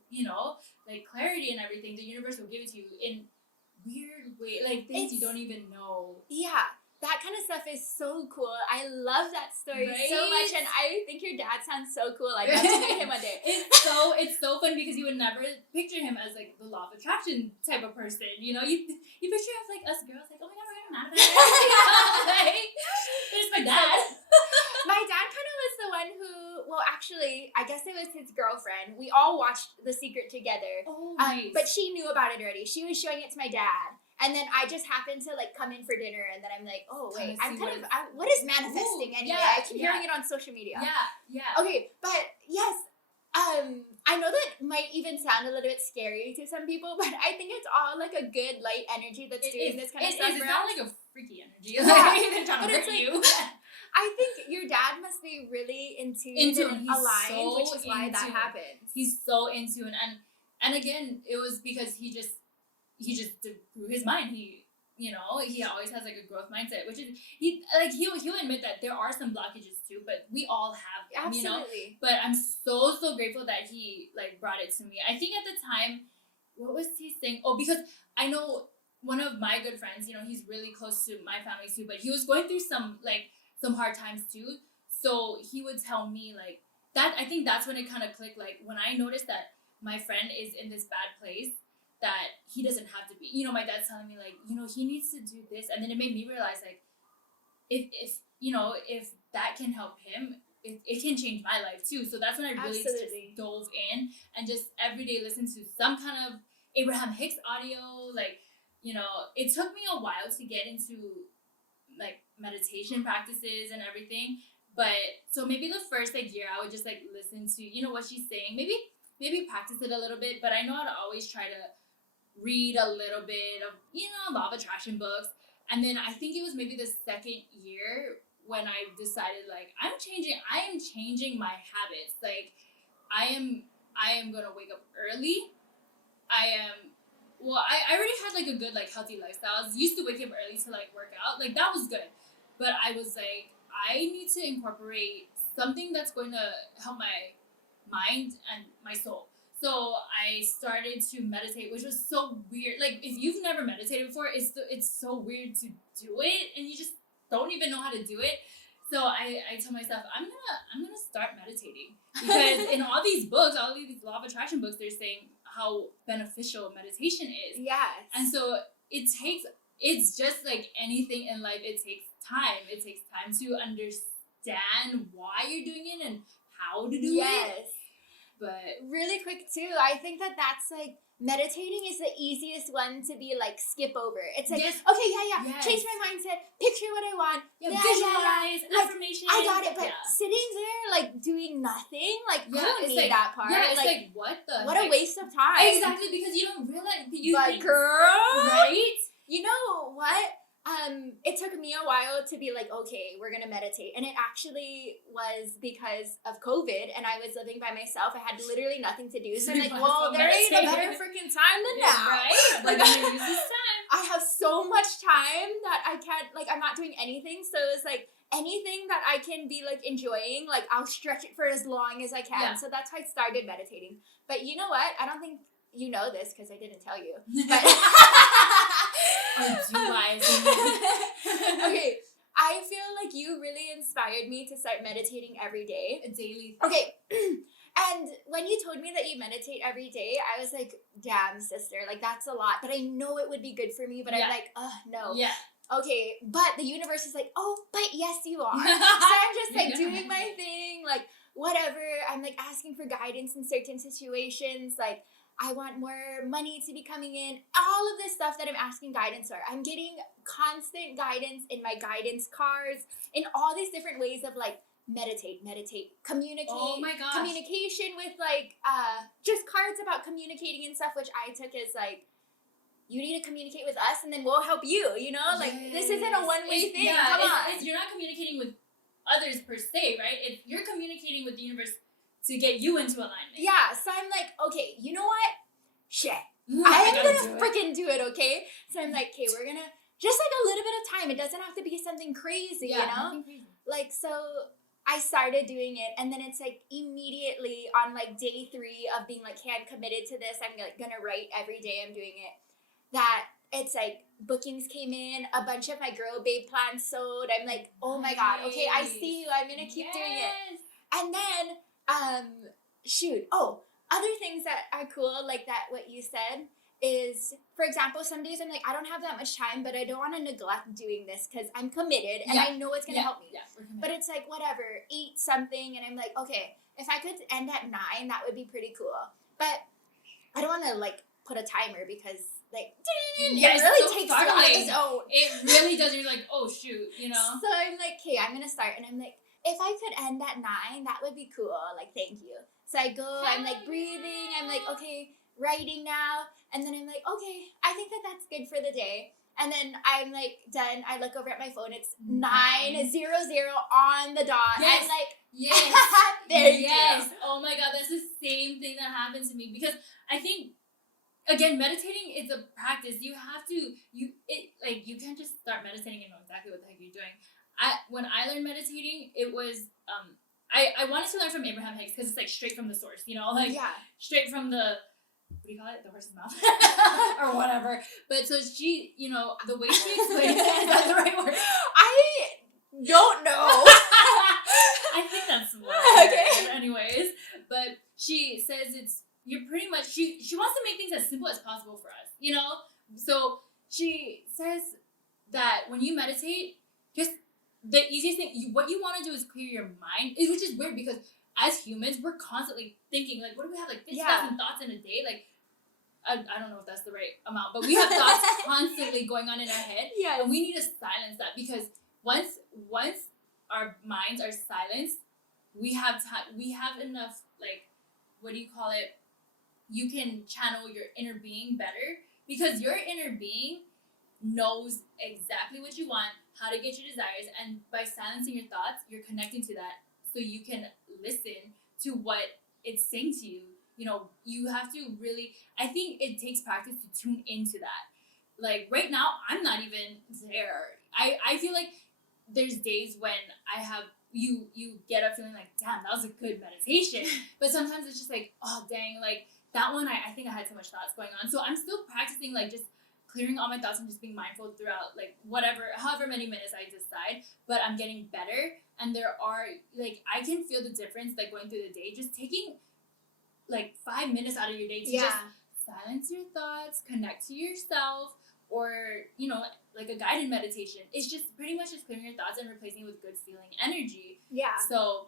like clarity and everything. The universe will give it to you in weird way, like things you don't even know. Yeah, that kind of stuff is so cool. I love that story so much, and I think your dad sounds so cool. I'd love to meet him one day. It's so fun because you would never picture him as like the law of attraction type of person. You picture him as like us girls, like, oh my god, we're gonna manifest. Like, there's my dad. My dad kind of was the one who, well, actually, I guess it was his girlfriend. We all watched The Secret together. Oh, nice. But she knew about it already. She was showing it to my dad. And then I just happened to, like, come in for dinner. And then I'm like, oh, wait, what is manifesting anyway? Yeah, I keep hearing it on social media. Yeah. Okay, but yes, I know that might even sound a little bit scary to some people, but I think it's all, like, a good, light energy that's doing this kind of stuff. It's not like a freaky energy. Like, they're trying to hurt you. I think your dad must be really in tune and aligned, which is why that happens. He's so in tune, and again, it was because he just grew his mind. He always has like a growth mindset, which is he'll admit that there are some blockages too, but we all have them. Absolutely. But I'm so grateful that he like brought it to me. I think at the time, what was he saying? Oh, because I know one of my good friends, he's really close to my family too, but he was going through some hard times too. So he would tell me like that. I think that's when it kind of clicked. Like when I noticed that my friend is in this bad place, that he doesn't have to be. My dad's telling me like, he needs to do this, and then it made me realize like, if that can help him, it can change my life too. So that's when I really just dove in and just every day listen to some kind of Abraham Hicks audio. Like, it took me a while to get into like meditation practices and everything. But so maybe the first year I would just like listen to, what she's saying. Maybe practice it a little bit, but I know how to always try to read a little bit of, law of attraction books. And then I think it was maybe the second year when I decided like I am changing my habits. Like I am gonna wake up early. I already had like a good like healthy lifestyle. I was used to wake up early to like work out. Like that was good. But I was like, I need to incorporate something that's going to help my mind and my soul. So I started to meditate, which was so weird. Like if you've never meditated before, it's so weird to do it, and you just don't even know how to do it. So I told myself I'm gonna start meditating, because in all these books, all these law of attraction books, they're saying how beneficial meditation is. Yes. And so it's just like anything in life. It takes time. It takes time to understand why you're doing it and how to do it. But really quick too, I think that's like meditating is the easiest one to be like skip over. It's like, okay, change my mindset, picture what I want, visualize, affirmation. I got it, but sitting there like doing nothing, like I don't need that part. Yeah, it's like what a waste of time. Exactly, because you don't realize that girl, right? You know what? It took me a while to be like, okay, we're gonna meditate, and it actually was because of COVID, and I was living by myself. I had literally nothing to do, so I'm like, well, there ain't a better freaking time than now. Right? Like, I'm gonna use this time. I have so much time that I can't, like, I'm not doing anything, so it's like anything that I can be like enjoying, like I'll stretch it for as long as I can. Yeah. So that's how I started meditating. But you know what? I don't think you know this because I didn't tell you. But okay, I feel like you really inspired me to start meditating every day. A daily thing. Okay. And when you told me that you meditate every day, I was like, damn, sister, like that's a lot. But I know it would be good for me, but I'm like, no. Yeah. Okay, but the universe is like, oh, but yes, you are. So I'm just like doing my thing, like whatever. I'm like asking for guidance in certain situations, like I want more money to be coming in. All of this stuff that I'm asking guidance for. I'm getting constant guidance in my guidance cards, in all these different ways of like meditate, communicate. Oh my gosh. Communication with like, just cards about communicating and stuff, which I took as like, you need to communicate with us and then we'll help you, you know? Like, this isn't a one-way thing. Come on. You're not communicating with others per se, right? You're communicating with the universe to get you into alignment. Yeah, so I'm like, okay, you know what? Shit. I'm gonna freaking do it, okay? So I'm like, okay, we're gonna, just like a little bit of time. It doesn't have to be something crazy, you know? Crazy. Like, so I started doing it, and then it's like immediately on like day 3 of being like, hey, I'm committed to this. I'm like gonna write every day I'm doing it. That it's like bookings came in, a bunch of my Girl Babe plans sold. I'm like, oh my God, okay, I see you. I'm gonna keep doing it. And then, other things that are cool, like that what you said is, for example, some days I'm like, I don't have that much time, but I don't want to neglect doing this because I'm committed and I know it's going to help me. Yeah, but it's like, whatever, eat something. And I'm like, okay, if I could end at 9, that would be pretty cool. But I don't want to like put a timer because like, it really takes you out of the zone. It really does. You're like, oh shoot, you know? So I'm like, okay, I'm going to start. And I'm like, if I could end at 9, that would be cool. Like, thank you. So I go, I'm like breathing. I'm like, okay, writing now. And then I'm like, okay, I think that's good for the day. And then I'm like done. I look over at my phone. It's 9:00 on the dot. Yes. I'm like, yes. There you go. Oh my God, that's the same thing that happened to me. Because I think, again, meditating is a practice. You have to, you can't just start meditating and know exactly what the heck you're doing. When I learned meditating, it was, I wanted to learn from Abraham Hicks because it's like straight from the source, you know, like straight from the what do you call it? The horse's mouth or whatever. But so she, you know, the way she explains it, is that the right word? I don't know. I think that's what. Okay. Anyways, but she says you're pretty much she wants to make things as simple as possible for us, you know. So she says that when you meditate, just the easiest thing, what you want to do is clear your mind, which is weird because as humans, we're constantly thinking, like, what do we have, like 50,000 thoughts in a day? Like, I don't know if that's the right amount, but we have thoughts constantly going on in our head. Yeah. And we need to silence that because once our minds are silenced, we have enough, like, what do you call it? You can channel your inner being better because your inner being knows exactly what you want, how to get your desires, and by silencing your thoughts, you're connecting to that so you can listen to what it's saying to you. You know, you have to really, I think it takes practice to tune into that. Like right now, I'm not even there. I feel like there's days when I have, you get up feeling like, damn, that was a good meditation. But sometimes it's just like, oh, dang, like that one, I think I had so much thoughts going on. So I'm still practicing like just clearing all my thoughts and just being mindful throughout like however many minutes I decide, but I'm getting better. And there are like, I can feel the difference like going through the day, just taking like 5 minutes out of your day to just silence your thoughts, connect to yourself, or, you know, like a guided meditation. It's just pretty much just clearing your thoughts and replacing it with good feeling energy. Yeah. So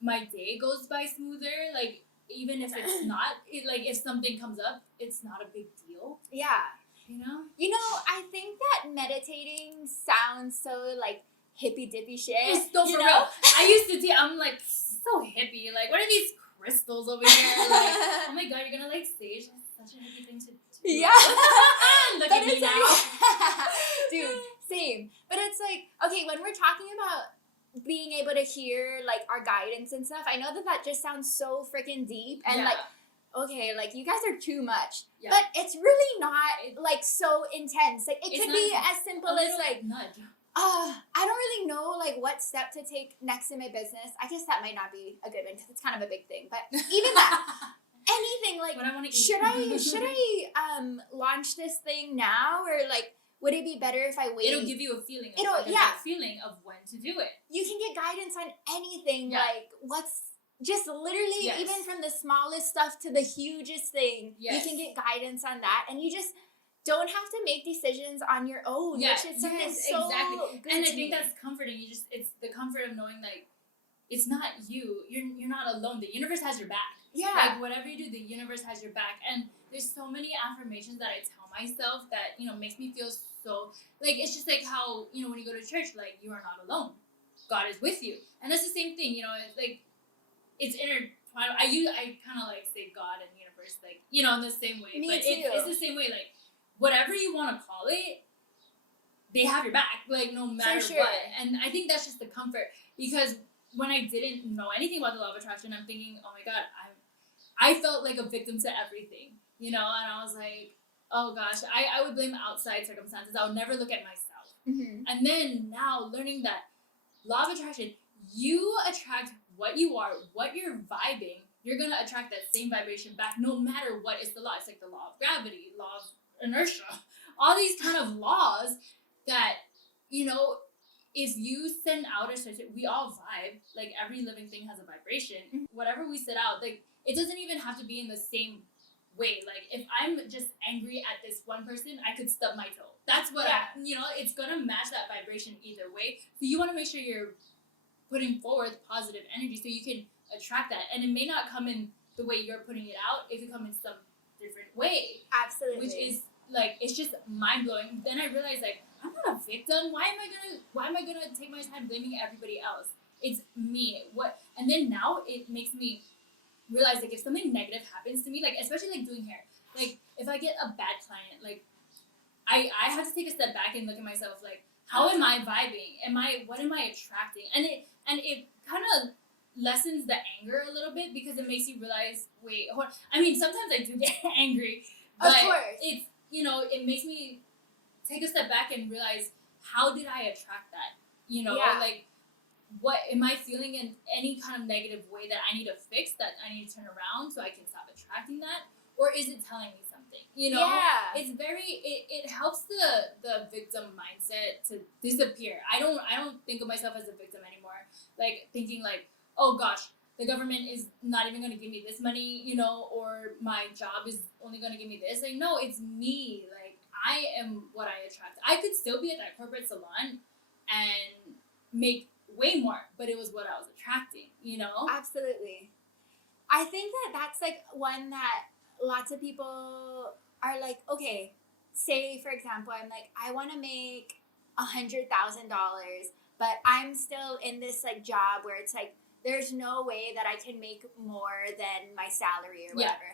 my day goes by smoother, like even if it's not, like if something comes up, it's not a big deal. Yeah. You know? You know, I think that meditating sounds so like hippy dippy shit. It's so for real. I used to I'm like so hippie. Like, what are these crystals over here? Like, oh my god, you're gonna like sage? That's such a hippie thing to do. Yeah. Look at me now. Dude, same. But it's like, okay, when we're talking about being able to hear like our guidance and stuff, I know that just sounds so freaking deep and like, okay, like you guys are too much. Yeah. But it's really not like so intense. Like it could be as simple as like nudge. I don't really know like what step to take next in my business. I guess that might not be a good one because it's kind of a big thing. But even that, anything like, should I launch this thing now, or like would it be better if I wait? It'll give you a feeling. Feeling of when to do it. You can get guidance on anything. Yeah. Like what's just literally even from the smallest stuff to the hugest thing. Yes. You can get guidance on that, and you just don't have to make decisions on your own. Yes, which is something so good. And I think that's comforting. It's the comfort of knowing like it's not you. You're not alone. The universe has your back. Yeah. Like whatever you do, the universe has your back. And there's so many affirmations that I tell myself that, you know, makes me feel so like it's just like how, you know, when you go to church, like you are not alone. God is with you. And that's the same thing, you know, it's like it's intertwined. I kind of like say God and universe, like, you know, in the same way. Me but too. It's the same way, like whatever you want to call it, they have your back, like no matter what. And I think that's just the comfort, because when I didn't know anything about the law of attraction, I'm thinking, oh my God, I felt like a victim to everything, you know, and I was like, oh gosh, I would blame outside circumstances. I would never look at myself. Mm-hmm. And then now learning that law of attraction, you attract what you are, what you're vibing, you're going to attract that same vibration back no matter what is the law. It's like the law of gravity, law of inertia, all these kind of laws that, you know, if you send out a certain, we all vibe, like every living thing has a vibration. Mm-hmm. Whatever we set out, like it doesn't even have to be in the same way. Like if I'm just angry at this one person, I could stub my toe. That's what you know, it's gonna match that vibration either way. So you want to make sure you're putting forward positive energy so you can attract that. And it may not come in the way you're putting it out. It could come in some different way. Absolutely. Which is like, it's just mind blowing. Then I realized like, I'm not a victim. Why am I gonna take my time blaming everybody else? It's me. And then now it makes me realize like if something negative happens to me, like especially like doing hair, like if I get a bad client, like I have to take a step back and look at myself like, how am I vibing? What am I attracting? And it kind of lessens the anger a little bit, because it makes you realize, wait, I mean, sometimes I do get angry, but of course. It's, you know, it makes me take a step back and realize, how did I attract that? You know, like, what am I feeling in any kind of negative way that I need to fix, that I need to turn around so I can stop attracting that? or is it telling me something? You know, Yeah. it's very it helps the victim mindset to disappear. I don't think of myself as a victim anymore. Like thinking like, oh gosh, the government is not even going to give me this money, you know, or my job is only going to give me this. Like, no, it's me. Like, I am what I attract. I could still be at that corporate salon and make way more, but it was what I was attracting, you know? Absolutely. I think that that's like one that lots of people are like, okay, say for example, I'm like, I want to make $100,000, but I'm still in this like job where it's like, there's no way that I can make more than my salary or Yeah. whatever.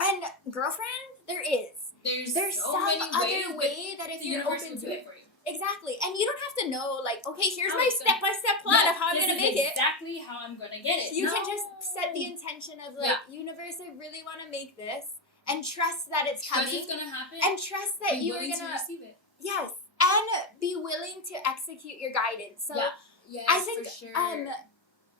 And girlfriend, there is. There's so some many other ways way that if the you're universe open will to do it. it for you. Exactly. And you don't have to know, like, okay, here's How my it's gonna- step-by-step plan of how I'm this going to is make it. exactly how I'm going to get it. You No. can just set the intention of, like, universe, I really want to make this, and trust that it's Trust coming. it's going to happen. And trust that be you're willing going to receive it. yes, and be willing to execute your guidance. So Yes, I think for sure.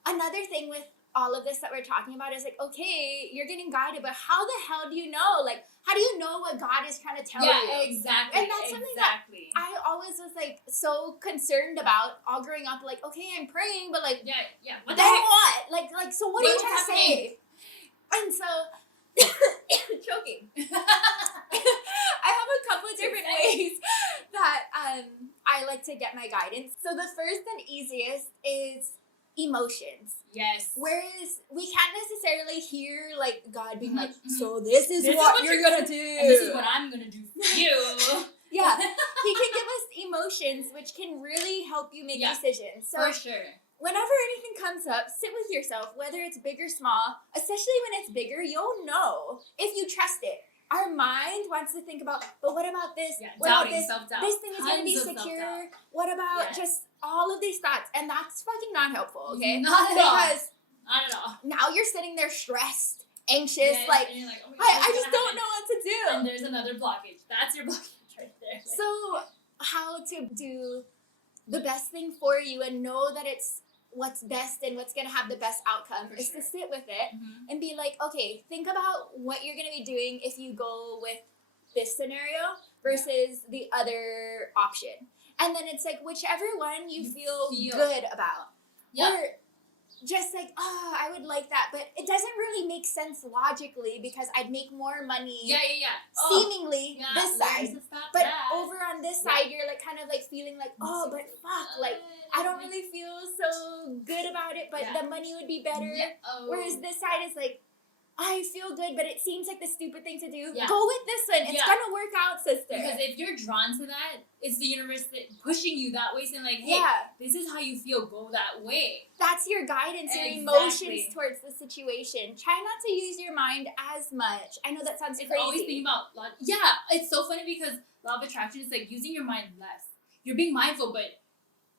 another thing with all of this that we're talking about is like, okay, you're getting guided, but how the hell do you know? Like, how do you know what God is trying to tell you? Exactly. And that's something that I always was like so concerned about all growing up. Like, okay, I'm praying, but like, What then the heck? what? Like, so what are you What's trying to say? And so, choking. I have a couple of different ways that I like to get my guidance. So the first and easiest is emotions. Yes. Whereas we can't necessarily hear like God being like, Mhm. so this is what you're gonna do. And this is what I'm gonna do for you. Yeah. He can give us emotions which can really help you make decisions. So for sure. whenever anything comes up, sit with yourself, whether it's big or small, especially when it's bigger, you'll know if you trust it. Our mind wants to think about, but what about this? What about Doubting, this? self-doubt. This thing is going to be Tons of secure. self-doubt. What about Yes. just all of these thoughts? And that's fucking not helpful, okay? Not at all. Because Not at all. now you're sitting there stressed, anxious, Yes, like, and you're like, oh my God, I what's just gonna don't happen? know what to do. And there's another blockage. That's your blockage right there. Like, So, how to do the best thing for you and know that it's what's best and what's going to have the best outcome For is sure. to sit with it mhm. and be like, okay, think about what you're going to be doing if you go with this scenario versus the other option. And then it's like, whichever one you feel good about. Yeah. Or just like, oh, I would like that, but it doesn't really make sense logically because I'd make more money seemingly this side. But over on this side, you're like kind of like feeling like, oh, but fuck, like I don't really feel so good about it, but the money would be better. Whereas this side is like, I feel good, but it seems like the stupid thing to do. Yeah. Go with this one. It's gonna work out, sister. Because if you're drawn to that, it's the universe that pushing you that way, saying like, hey, this is how you feel, go that way. That's your guidance, your Exactly. emotions towards the situation. Try not to use your mind as much. I know that sounds It's crazy. always thinking about, it's so funny because law of attraction is like using your mind less. You're being mindful, but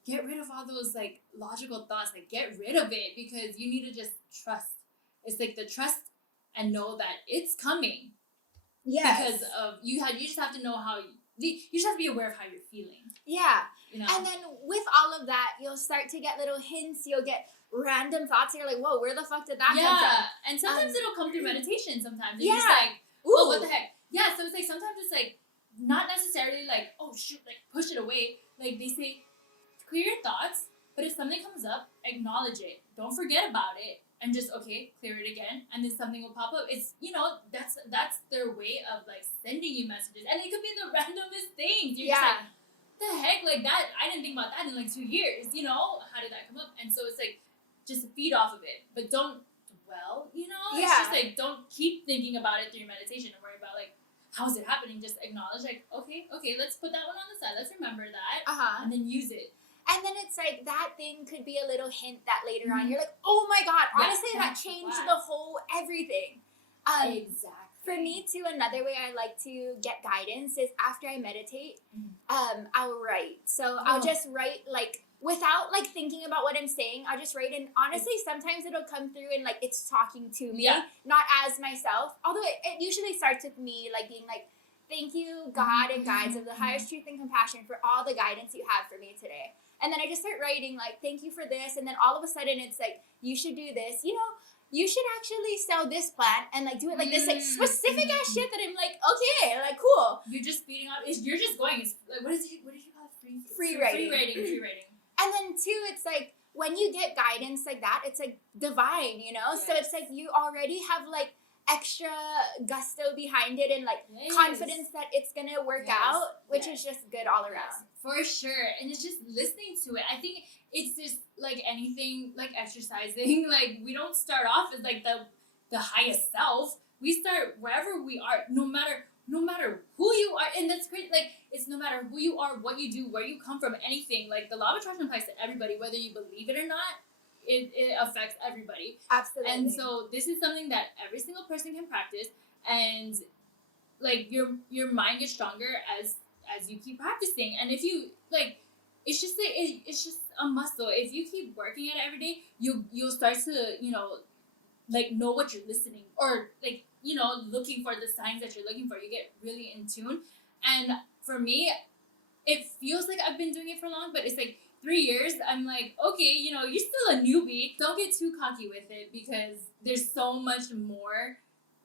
get rid of all those like logical thoughts. Like get rid of it because you need to just trust. It's like the trust and know that it's coming. Yes. Because of you just have to know how you just have to be aware of how you're feeling. Yeah. You know? And then with all of that, you'll start to get little hints. You'll get random thoughts. And you're like, whoa, where the fuck did that come from? And sometimes it'll come through meditation. Sometimes and yeah. you're just like, oh, what the heck? Yeah. So it's like sometimes it's like not necessarily like, oh shoot, like push it away. Like they say, clear your thoughts. But if something comes up, acknowledge it. Don't forget about it. And just, okay, clear it again. And then something will pop up. It's, that's their way of, like, sending you messages. And it could be the randomest things. You're just like, the heck? Like, that, I didn't think about that in, like, 2 years. How did that come up? And so it's, like, just feed off of it. But don't dwell, It's just, like, don't keep thinking about it through your meditation and worry about, like, how is it happening? Just acknowledge, like, okay, let's put that one on the side. Let's remember that. And then use it. And then it's like that thing could be a little hint that later on you're like, oh my God, honestly, that changed the whole everything. Exactly. For me too, another way I like to get guidance is after I meditate, I'll write. So I'll just write like without like thinking about what I'm saying. I'll just write, and honestly, sometimes it'll come through and like it's talking to me, not as myself. Although it usually starts with me like being like, thank you, God and guides of the highest truth and compassion for all the guidance you have for me today. And then I just start writing like, thank you for this. And then all of a sudden it's like, you should do this. you should actually sell this plant and like do it like this like specific ass shit that I'm like, okay, like cool. You're just feeding off. You're just going. It's like, what did you call it? Free writing. Free writing. And then too, it's like when you get guidance like that, it's like divine, you know. Yes. So it's like you already have like extra gusto behind it and like confidence that it's gonna work out, which is just good all around. For sure. And it's just listening to it. I think it's just like anything, like exercising. Like we don't start off as like the highest self. We start wherever we are, no matter who you are. And that's great. Like it's no matter who you are, what you do, where you come from, anything. Like the law of attraction applies to everybody, whether you believe it or not. It affects everybody. Absolutely. And so this is something that every single person can practice, and like your mind gets stronger as you keep practicing. And if you like, it's just a muscle. If you keep working at it every day, you'll start to like know what you're listening, or like looking for the signs that you're looking for. You get really in tune. And for me, it feels like I've been doing it for long, but it's like 3 years. I'm like, okay, you're still a newbie. Don't get too cocky with it, because there's so much more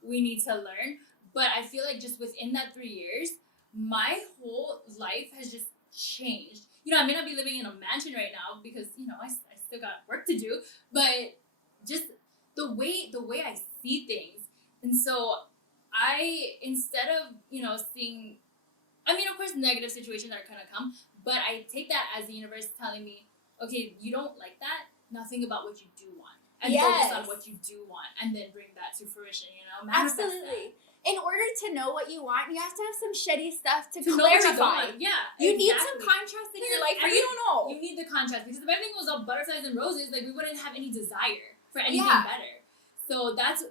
we need to learn. But I feel like just within that 3 years, my whole life has just changed. I may not be living in a mansion right now because, I still got work to do, but just the way I see things. And so instead of, seeing, of course, negative situations are going to come, but I take that as the universe telling me, okay, you don't like that, now think about what you do want. And focus on what you do want, and then bring that to fruition, manifest Absolutely. that. In order to know what you want, you have to have some shitty stuff to know what you clarify. don't want. Yeah, You need some contrast in your life, or you don't know. You need the contrast, because if everything was all butterflies and roses, like we wouldn't have any desire for anything better. So that's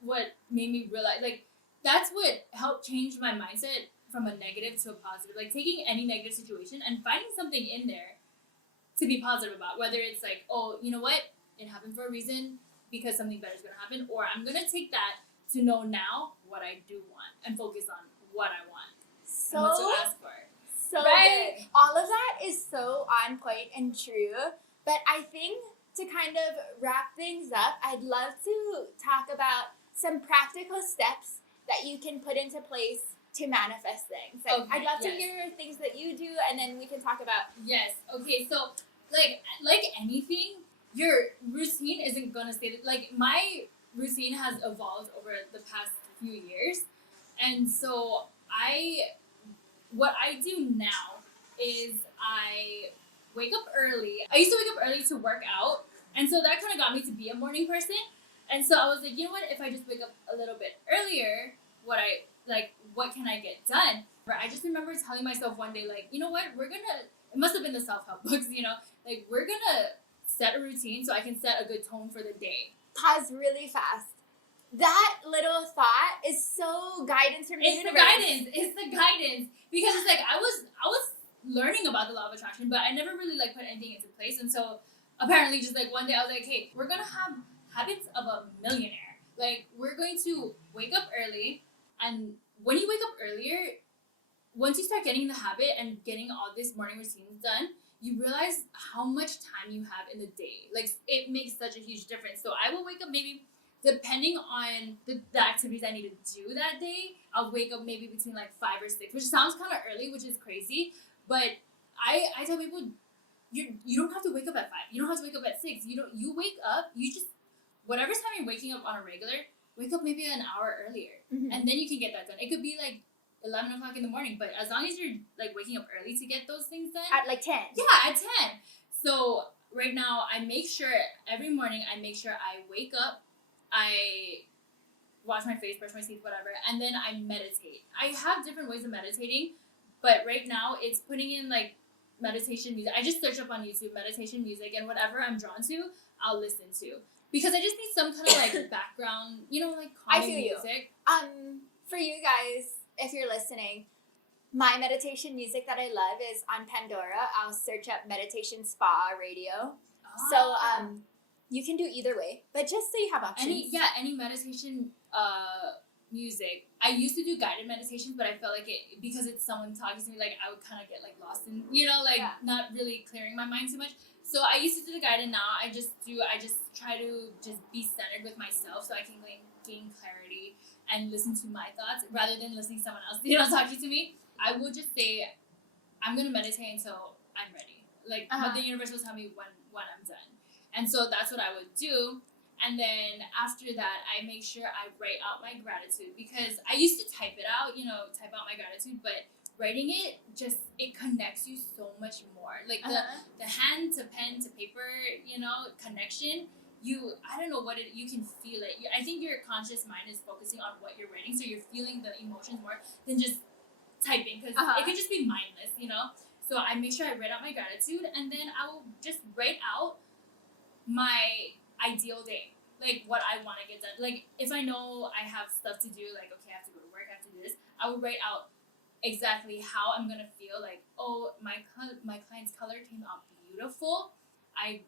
what made me realize, like that's what helped change my mindset from a negative to a positive. Like taking any negative situation and finding something in there to be positive about, whether it's like, oh, you know what, it happened for a reason because something better is going to happen, or I'm going to take that to know now what I do want and focus on what I want and what to ask for. So good. All of that is so on point and true. But I think to kind of wrap things up, I'd love to talk about some practical steps that you can put into place to manifest things. Like, I'd love to hear things that you do, and then we can talk about. Yes. Okay. So, like anything, your routine isn't gonna stay. Like my routine has evolved over the past few years, and so what I do now is I wake up early. I used to wake up early to work out, and so that kind of got me to be a morning person. And so I was like, you know what? If I just wake up a little bit earlier, what can I get done? I just remember telling myself one day, like, you know what? It must have been the self-help books, like we're gonna set a routine so I can set a good tone for the day. Pause really fast. That little thought is so guidance from the universe. It's the guidance. Because it's like, I was learning about the law of attraction, but I never really put anything into place. And so apparently just one day I was like, hey, we're gonna have habits of a millionaire. Like, we're going to wake up early, and when you wake up earlier, once you start getting in the habit and getting all these morning routines done, you realize how much time you have in the day. Like, it makes such a huge difference. So I will wake up maybe, depending on the activities I need to do that day, I'll wake up maybe between 5 or 6, which sounds kind of early, which is crazy. But I tell people, you don't have to wake up at 5. You don't have to wake up at 6. You wake up, you just, whatever time you're waking up on a regular, wake up maybe an hour earlier. Mm-hmm. And then you can get that done. It could be 11 o'clock in the morning, but as long as you're waking up early to get those things done. At 10. Yeah, at 10. So right now I make sure every morning I wake up, I wash my face, brush my teeth, whatever, and then I meditate. I have different ways of meditating, but right now it's putting in meditation music. I just search up on YouTube meditation music, and whatever I'm drawn to, I'll listen to. Because I just need some kind of background, calming music. For you guys, if you're listening, my meditation music that I love is on Pandora. I'll search up meditation spa radio. So you can do either way, but just so you have options. Any meditation music. I used to do guided meditations, but I felt because it's someone talking to me, I would kind of get lost in, not really clearing my mind too much. So I used to do the guide, and now I just try to just be centered with myself so I can gain clarity and listen to my thoughts rather than listening to someone else, talking to me. I will just say, I'm going to meditate until I'm ready. Like, but the universe will tell me when I'm done. And so that's what I would do. And then after that, I make sure I write out my gratitude, because I used to type it out, type out my gratitude, but writing it it connects you so much more. Like the hand to pen to paper, connection. I don't know you can feel it. I think your conscious mind is focusing on what you're writing, so you're feeling the emotions more than just typing, because it could just be mindless, So I make sure I write out my gratitude, and then I will just write out my ideal day, like what I want to get done. Like if I know I have stuff to do, like okay, I have to go to work, I have to do this, I will write out exactly how I'm gonna feel. Like, oh, my client's color came out beautiful. I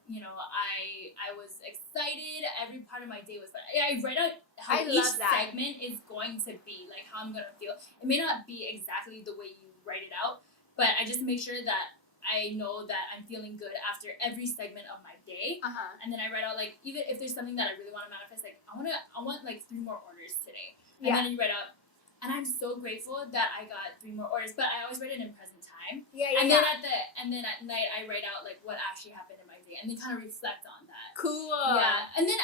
was excited. Every part of my day was fun. I write out how each segment is going to be, like how I'm gonna feel. It may not be exactly the way you write it out, but I just make sure that I know that I'm feeling good after every segment of my day. And then I write out, like, even if there's something that I really want to manifest, like I want like 3 more orders today. And then you write out, and I'm so grateful that I got 3 more orders, but I always write it in present time. And then at night I write out like what actually happened in my day, and then kind of reflect on that. Cool. Yeah. And then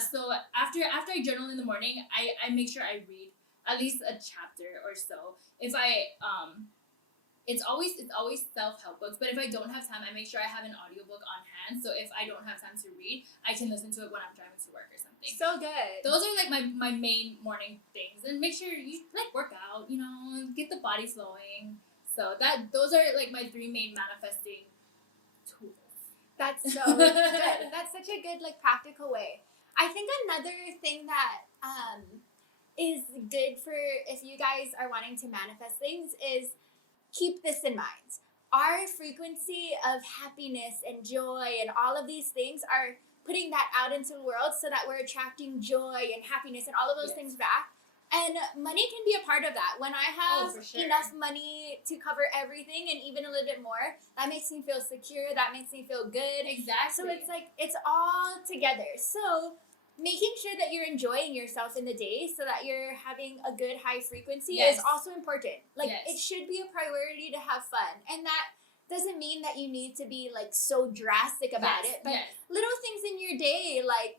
so after I journal in the morning, I make sure I read at least a chapter or so. If I it's always self-help books, but if I don't have time, I make sure I have an audiobook on hand, so if I don't have time to read, I can listen to it when I'm driving to work or something. So good. Those are like my main morning things. And make sure you like work out, get the body flowing. So those are like my 3 main manifesting tools. That's so good. That's such a good like practical way. I think another thing that is good for if you guys are wanting to manifest things is keep this in mind. Our frequency of happiness and joy and all of these things are putting that out into the world so that we're attracting joy and happiness and all of those things back. And money can be a part of that. When I have enough money to cover everything and even a little bit more, that makes me feel secure. That makes me feel good. Exactly. So it's like, it's all together. So making sure that you're enjoying yourself in the day so that you're having a good high frequency is also important. Like it should be a priority to have fun. And that doesn't mean that you need to be like so drastic about it, but little things in your day, like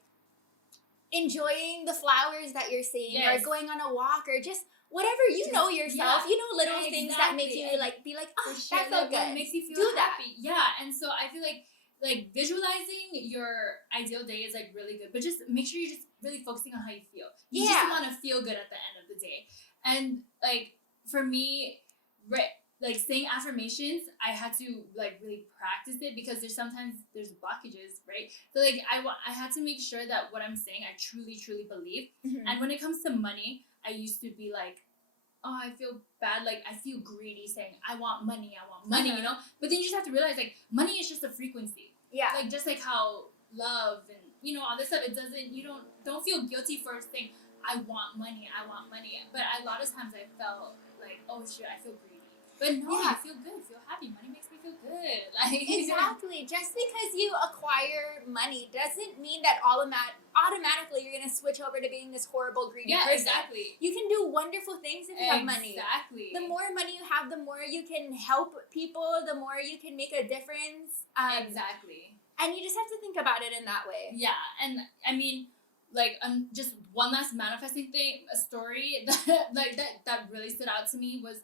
enjoying the flowers that you're seeing or going on a walk or just whatever yourself, little things that make you like be like, oh, that felt good. Makes you feel happy. Yeah, and so I feel like visualizing your ideal day is like really good, but just make sure you're just really focusing on how you feel. You just want to feel good at the end of the day. And like for me, like saying affirmations, I had to like really practice it because there's blockages, right? So like I had to make sure that what I'm saying I truly believe. And when it comes to money, I used to be like, oh, I feel bad, like I feel greedy saying I want money, but then you just have to realize like money is just a frequency. Like just like how love and all this stuff, it doesn't, don't feel guilty for saying I want money, but a lot of times I felt like, oh shit, I feel greedy. But no, I feel good, feel happy. Money makes me feel good. Like exactly. Just because you acquire money doesn't mean that automatically you're gonna switch over to being this horrible greedy person. Exactly. You can do wonderful things if you have money. Exactly. The more money you have, the more you can help people, the more you can make a difference. Exactly. And you just have to think about it in that way. Yeah, and I mean, like just one last manifesting thing, a story that really stood out to me was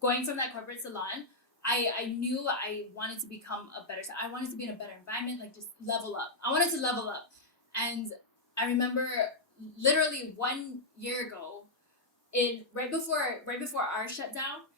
going from that corporate salon. I knew I wanted to become a better, I wanted to be in a better environment, like just level up. I wanted to level up. And I remember literally 1 year ago, right before our shutdown,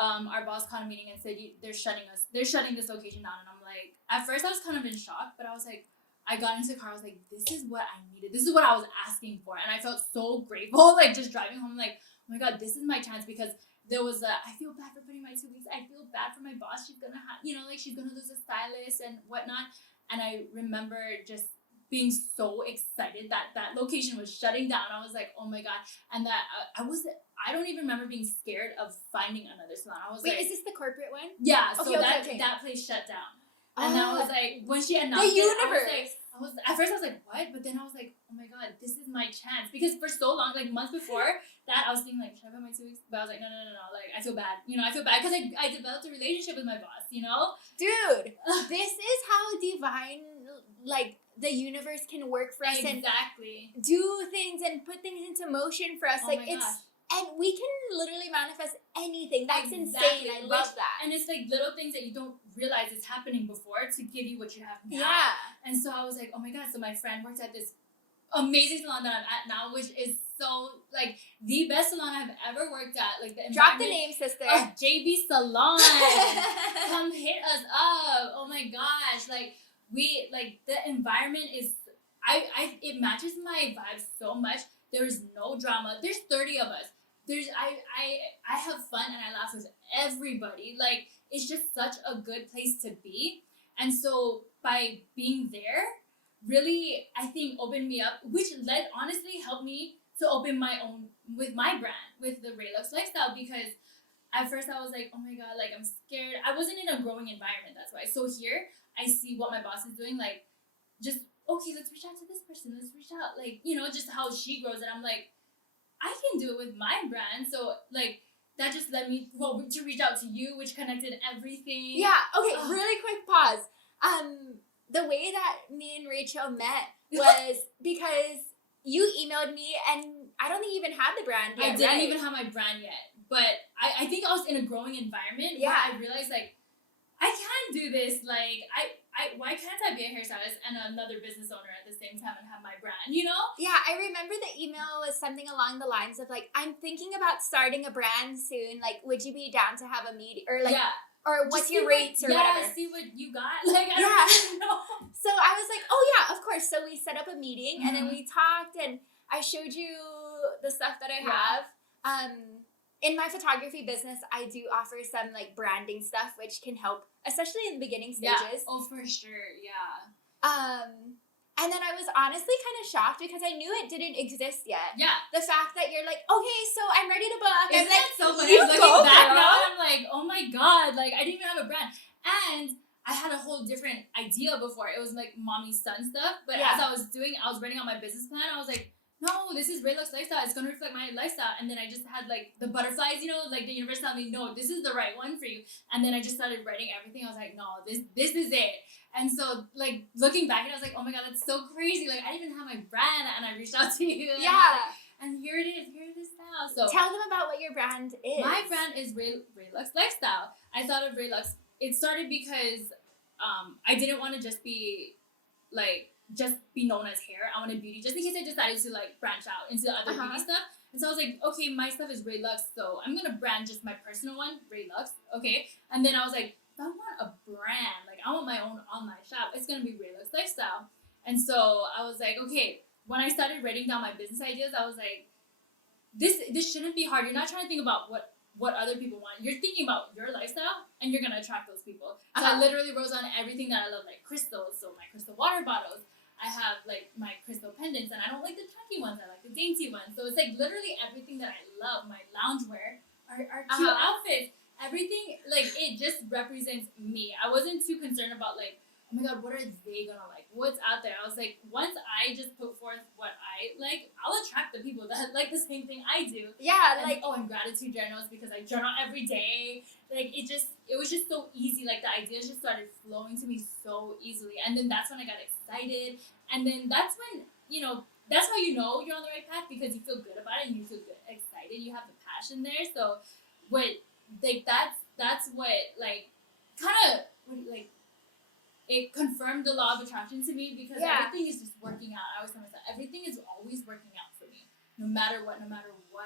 our boss called a meeting and said they're shutting this location down. And I'm like, at first I was kind of in shock, but I was like, I got into the car, I was like, this is what I needed. This is what I was asking for. And I felt so grateful, like just driving home, like, oh my God, this is my chance, because there was I feel bad for putting my 2 weeks. I feel bad for my boss. She's gonna have, she's gonna lose a stylist and whatnot. And I remember just being so excited that that location was shutting down. I was like, oh my God. And that I don't even remember being scared of finding another salon. I was Wait, like, is this the corporate one? yeah. So okay. that place shut down. And then I was like, when she announced the universe. At first I was like, what? But then I was like, oh my god, this is my chance. Because for so long, like months before that, I was thinking like, should I have my 2 weeks? But I was like, no. Like, I feel bad. I feel bad because I developed a relationship with my boss, Dude, this is how divine, like, the universe can work for us exactly. and do things and put things into motion for us. Oh like, my gosh. And we can literally manifest anything. That's exactly. insane. I love that. And it's like little things that you don't realize is happening before to give you what you have now. Yeah. And so I was like, oh my god. So my friend works at this amazing salon that I'm at now, which is so like the best salon I've ever worked at. Like the drop the name, sister. JB Salon. Come hit us up. Oh my gosh. Like we like the environment is it matches my vibes so much. There's no drama. There's 30 of us. I have fun and I laugh with everybody. Like, it's just such a good place to be. And so by being there, really, I think opened me up, which honestly helped me to open my own, with my brand, with the Raylux lifestyle, because at first I was like, oh my god, like I'm scared. I wasn't in a growing environment, that's why. So here, I see what my boss is doing, like, just, okay, let's reach out to this person, let's reach out, like, just how she grows, and I'm like, I can do it with my brand. So like that just led me to reach out to you, which connected everything. Yeah. Okay. Really quick pause. The way that me and Rachel met was because you emailed me, and I don't think you even had the brand yet. I didn't even have my brand yet, but I think I was in a growing environment. Yeah. Where I realized like I can do this. Like why can't I be a hairstylist and another business owner at the same time and have my brand, Yeah, I remember the email was something along the lines of like, I'm thinking about starting a brand soon. Like, would you be down to have a meeting? Or like, or what's your rates or whatever? Yeah, see what you got. Like, I don't even know. So I was like, oh yeah, of course. So we set up a meeting and then we talked and I showed you the stuff that I have. In my photography business, I do offer some like branding stuff, which can help, especially in the beginning stages. Yeah. Oh, for sure. Yeah. And then I was honestly kind of shocked because I knew it didn't exist yet. Yeah. The fact that you're like, okay, so I'm ready to book. Isn't that so funny? I'm looking back now and I'm like, oh my god, like I didn't even have a brand. And I had a whole different idea before. It was like mommy son stuff. But as I was writing out my business plan, I was like, no, this is Raylux lifestyle. It's gonna reflect my lifestyle. And then I just had like the butterflies, like the universe telling me, no, this is the right one for you. And then I just started writing everything. I was like, no, this is it. And so like looking back, and I was like, oh my god, that's so crazy. Like I didn't even have my brand, and I reached out to you. And here it is now. So tell them about what your brand is. My brand is Raylux lifestyle. I thought of Raylux. It started because I didn't want to just be known as hair. I wanted beauty, just in case I decided to like branch out into other beauty stuff. And so I was like, okay, my stuff is Raylux, so I'm gonna brand just my personal one, Raylux. Okay. And then I was like, I want a brand. Like I want my own online shop. It's gonna be Raylux lifestyle. And so I was like, okay. When I started writing down my business ideas, I was like, this shouldn't be hard. You're not trying to think about what other people want. You're thinking about your lifestyle, and you're gonna attract those people. So I literally wrote down everything that I love, like crystals. So my crystal water bottles. I have like my crystal pendants, and I don't like the chunky ones. I like the dainty ones. So it's like literally everything that I love. My loungewear, our cute outfits, everything, like it just represents me. I wasn't too concerned about like, oh my god, what are they gonna like? What's out there? I was like, once I just put forth what I like, I'll attract the people that like the same thing I do. Yeah, and, and gratitude journals, because I journal every day. Like it was just so easy. Like the ideas just started flowing to me so easily, and then that's when I got excited, and then that's when that's how you're on the right path, because you feel good about it and you feel good, excited. You have the passion there. So that's what like kind of like. It confirmed the law of attraction to me, because everything is just working out. I always tell myself, everything is always working out for me, no matter what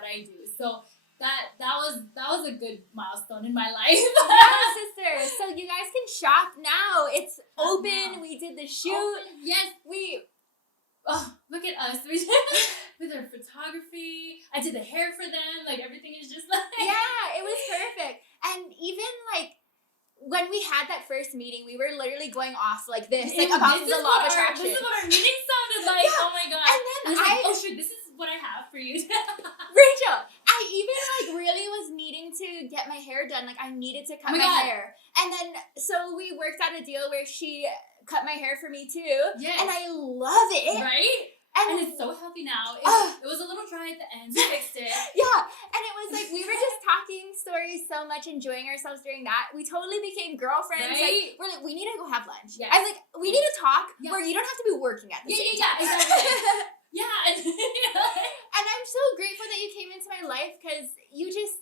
I do. So that was a good milestone in my life. Yeah, sister. So you guys can shop now. It's open. We did the shoot. Yes, look at us. We did with our photography. I did the hair for them. Like everything is just like it was perfect. And even like when we had that first meeting, we were literally going off like this, like about the law of attraction. This is what our meeting sounded like. Oh my god! And then oh shoot, this is what I have for you. Rachel, I even like really was needing to get my hair done. Like I needed to cut my hair, And then, so we worked out a deal where she cut my hair for me too. Yes. And I love it. Right? And it's so healthy now. It was a little dry at the end. We fixed it. Yeah. And it was like, we were just talking stories so much, enjoying ourselves during that. We totally became girlfriends. Right? Like, we're like, we need to go have lunch. Yes. I'm like, we need to talk Yeah. where you don't have to be working at the same time. Exactly. Yeah. And I'm so grateful that you came into my life because you just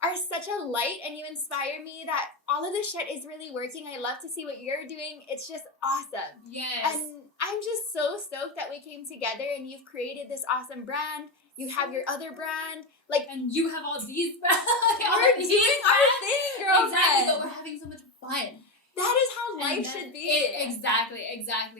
are such a light and you inspire me that all of this shit is really working. I love to see what you're doing. It's just awesome. Yes. And I'm just so stoked that we came together and you've created this awesome brand. You have your other brand. Like, and you have all these brands. we're doing our thing, girlfriend. Exactly, but we're having so much fun. That is how life should be. Exactly.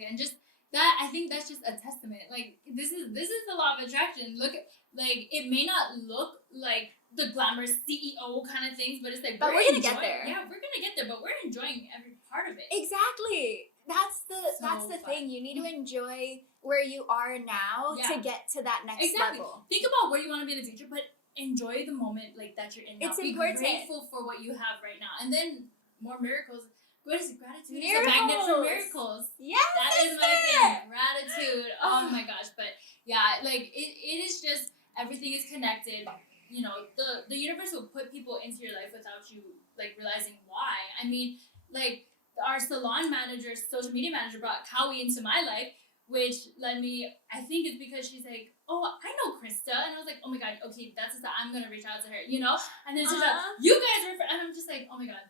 And just that, I think that's just a testament. Like, this is the law of attraction. Look, like, it may not look like the glamorous CEO kind of things, but it's like, but we're gonna get there. Yeah, we're gonna get there, but we're enjoying every part of it. Exactly. That's the fun. thing. You need to enjoy where you are now to get to that next level. Think about where you want to be in the future, but enjoy the moment like that you're in now. It's be important. Grateful for what you have right now, and then more miracles. What is it? Gratitude is Miracles. a magnet for miracles. Yes, that is my thing. Gratitude. Oh my gosh. But yeah, like it is just everything is connected. You know, the universe will put people into your life without you like realizing why. I mean, like our salon manager, social media manager brought Cowie into my life, which led me, I think it's because she's like, oh, I know Krista. And I was like, oh my God, okay, that's just, I'm going to reach out to her, you know? And then she's like, you guys are, and I'm just like, oh my God,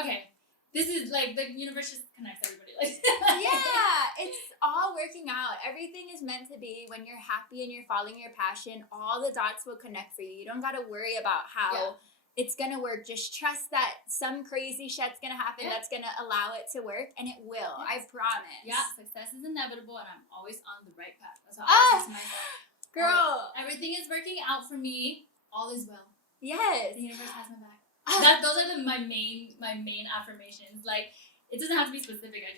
okay. This is like, the universe just connects everybody. Like, yeah, it's all working out. Everything is meant to be. When you're happy and you're following your passion, all the dots will connect for you. You don't got to worry about how it's going to work. Just trust that some crazy shit's going to happen that's going to allow it to work, and it will. I promise. Yeah, success is inevitable, and I'm always on the right path. That's how I say to myself. Girl. Everything is working out for me. All is well. Yes. The universe has my back. Those are my main affirmations. Like, it doesn't have to be specific. I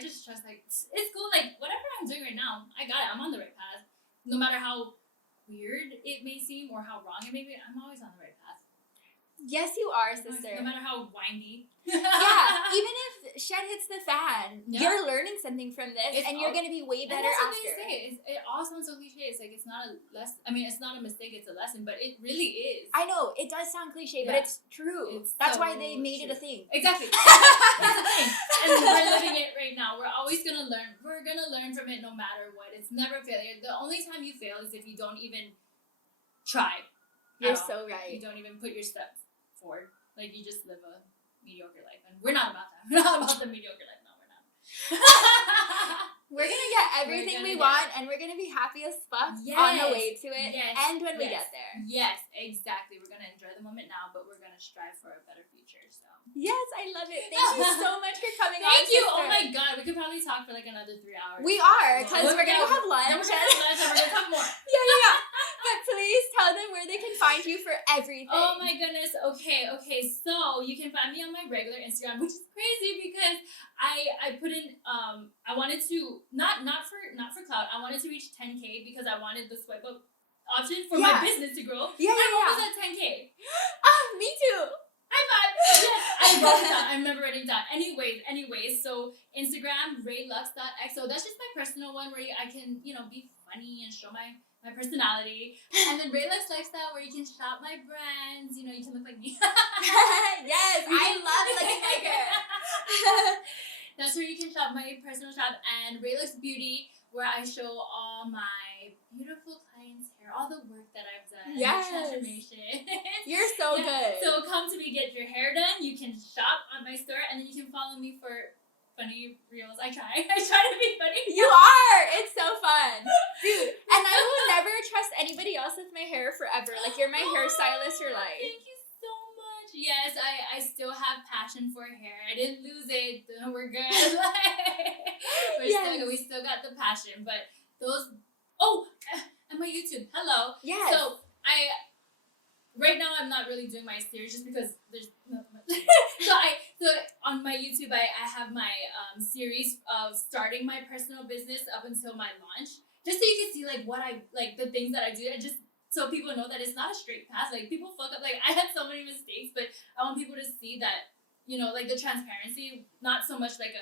just trust, like, it's cool. Like, whatever I'm doing right now, I got it. I'm on the right path. No matter how weird it may seem or how wrong it may be, I'm always on the right path. Yes, you are, sister. No matter how windy. Yeah, even if shit hits the fan, you're learning something from this, and you're gonna be way better after. What they say. It all sounds so cliche. It's like it's not it's not a mistake. It's a lesson, but it really is. I know it does sound cliche, but it's true. That's why they made it a thing. Exactly. It's a thing, and we're living it right now. We're always gonna learn. We're gonna learn from it, no matter what. It's never failure. The only time you fail is if you don't even try. You're so right. You don't even put your steps forward. Like, you just live a mediocre life, and we're not about that. We're not about the mediocre life. No, we're not. We're gonna get everything we want, and we're gonna be happy as fuck on the way to it, and when we get there. Yes, exactly. We're gonna enjoy the moment now, but we're gonna strive for a better future. So yes, I love it. Thank you so much for coming on. Thank you. Sister. Oh my God, we could probably talk for like another 3 hours. We are, because we're gonna go have lunch. Then we're gonna have lunch, and we're gonna talk more. Yeah. But please tell them where they can find you for everything. Oh my goodness. Okay. So you can find me on my regular Instagram, which is crazy because I put in I wanted to not for clout. I wanted to reach 10K because I wanted the swipe up option for my business to grow. Yeah. I'm almost at 10K. Me too. High five. Yes, I wrote it down. I remember writing it down. Anyways, so Instagram, raylux.xo. That's just my personal one where I can, be funny and show my personality. And then Raylux Lifestyle, where you can shop my brands. You can look like me. Yes, I love looking like her. That's where you can shop my personal shop. And Raylux Beauty, where I show all my beautiful clients' hair, all the work that I've done. Yes. Transformation. You're so good. So come to me, get your hair done. You can shop on my store, and then you can follow me for funny reels. I try to be funny. You are. It's so fun. Dude, and I will never trust anybody else with my hair forever. Like, you're my hairstylist for life. Thank you so much. Yes, I still have passion for hair. I didn't lose it. We're good. We still got the passion. But and my YouTube. Hello. Yes. So right now I'm not really doing my series just because there's not much. So on my YouTube I have my series of starting my personal business up until my launch, just so you can see like what I like, the things that I do, and just so people know that it's not a straight path. Like, people fuck up. Like, I had so many mistakes, but I want people to see that you know, like the transparency, not so much like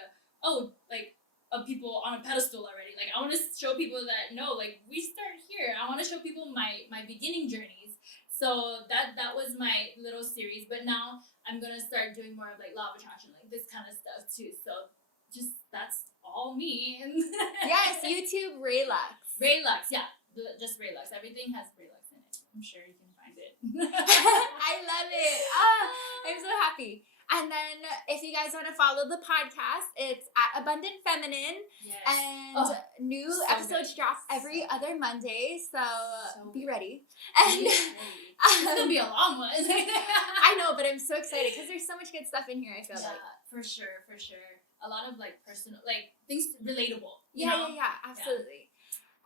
of people on a pedestal already. Like I want to show people that no, like we start here. I want to show people my beginning journeys. So that was my little series. But now I'm gonna start doing more of like law of attraction, like this kind of stuff too. So just that's all me. Yes, YouTube Raylux. Raylux, yeah, just Raylux. Everything has Raylux in it. I'm sure you can find it. I love it. I'm so happy. And then if you guys want to follow the podcast, it's at Abundant Feminine. Yes. And new so episodes good. drop every other Monday. So be ready. And it's going to be a long one. I know, but I'm so excited because there's so much good stuff in here, I feel like. For sure. A lot of like personal, like things relatable. Yeah, absolutely.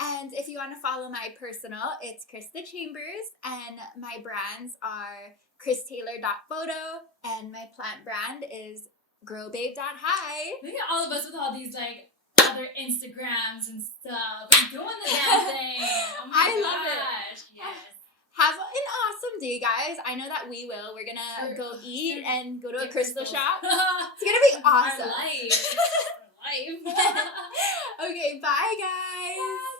Yeah. And if you want to follow my personal, it's Krista Chambers, and my brands are christaylor.photo, and my plant brand is growbabe.hi. Look at all of us with all these like other Instagrams and stuff, and doing the damn thing. Oh my I love it. Yes. Have an awesome day, guys. I know that we will. We're gonna go eat and go to a crystal shop. It's gonna be awesome. Our life. Okay, bye guys.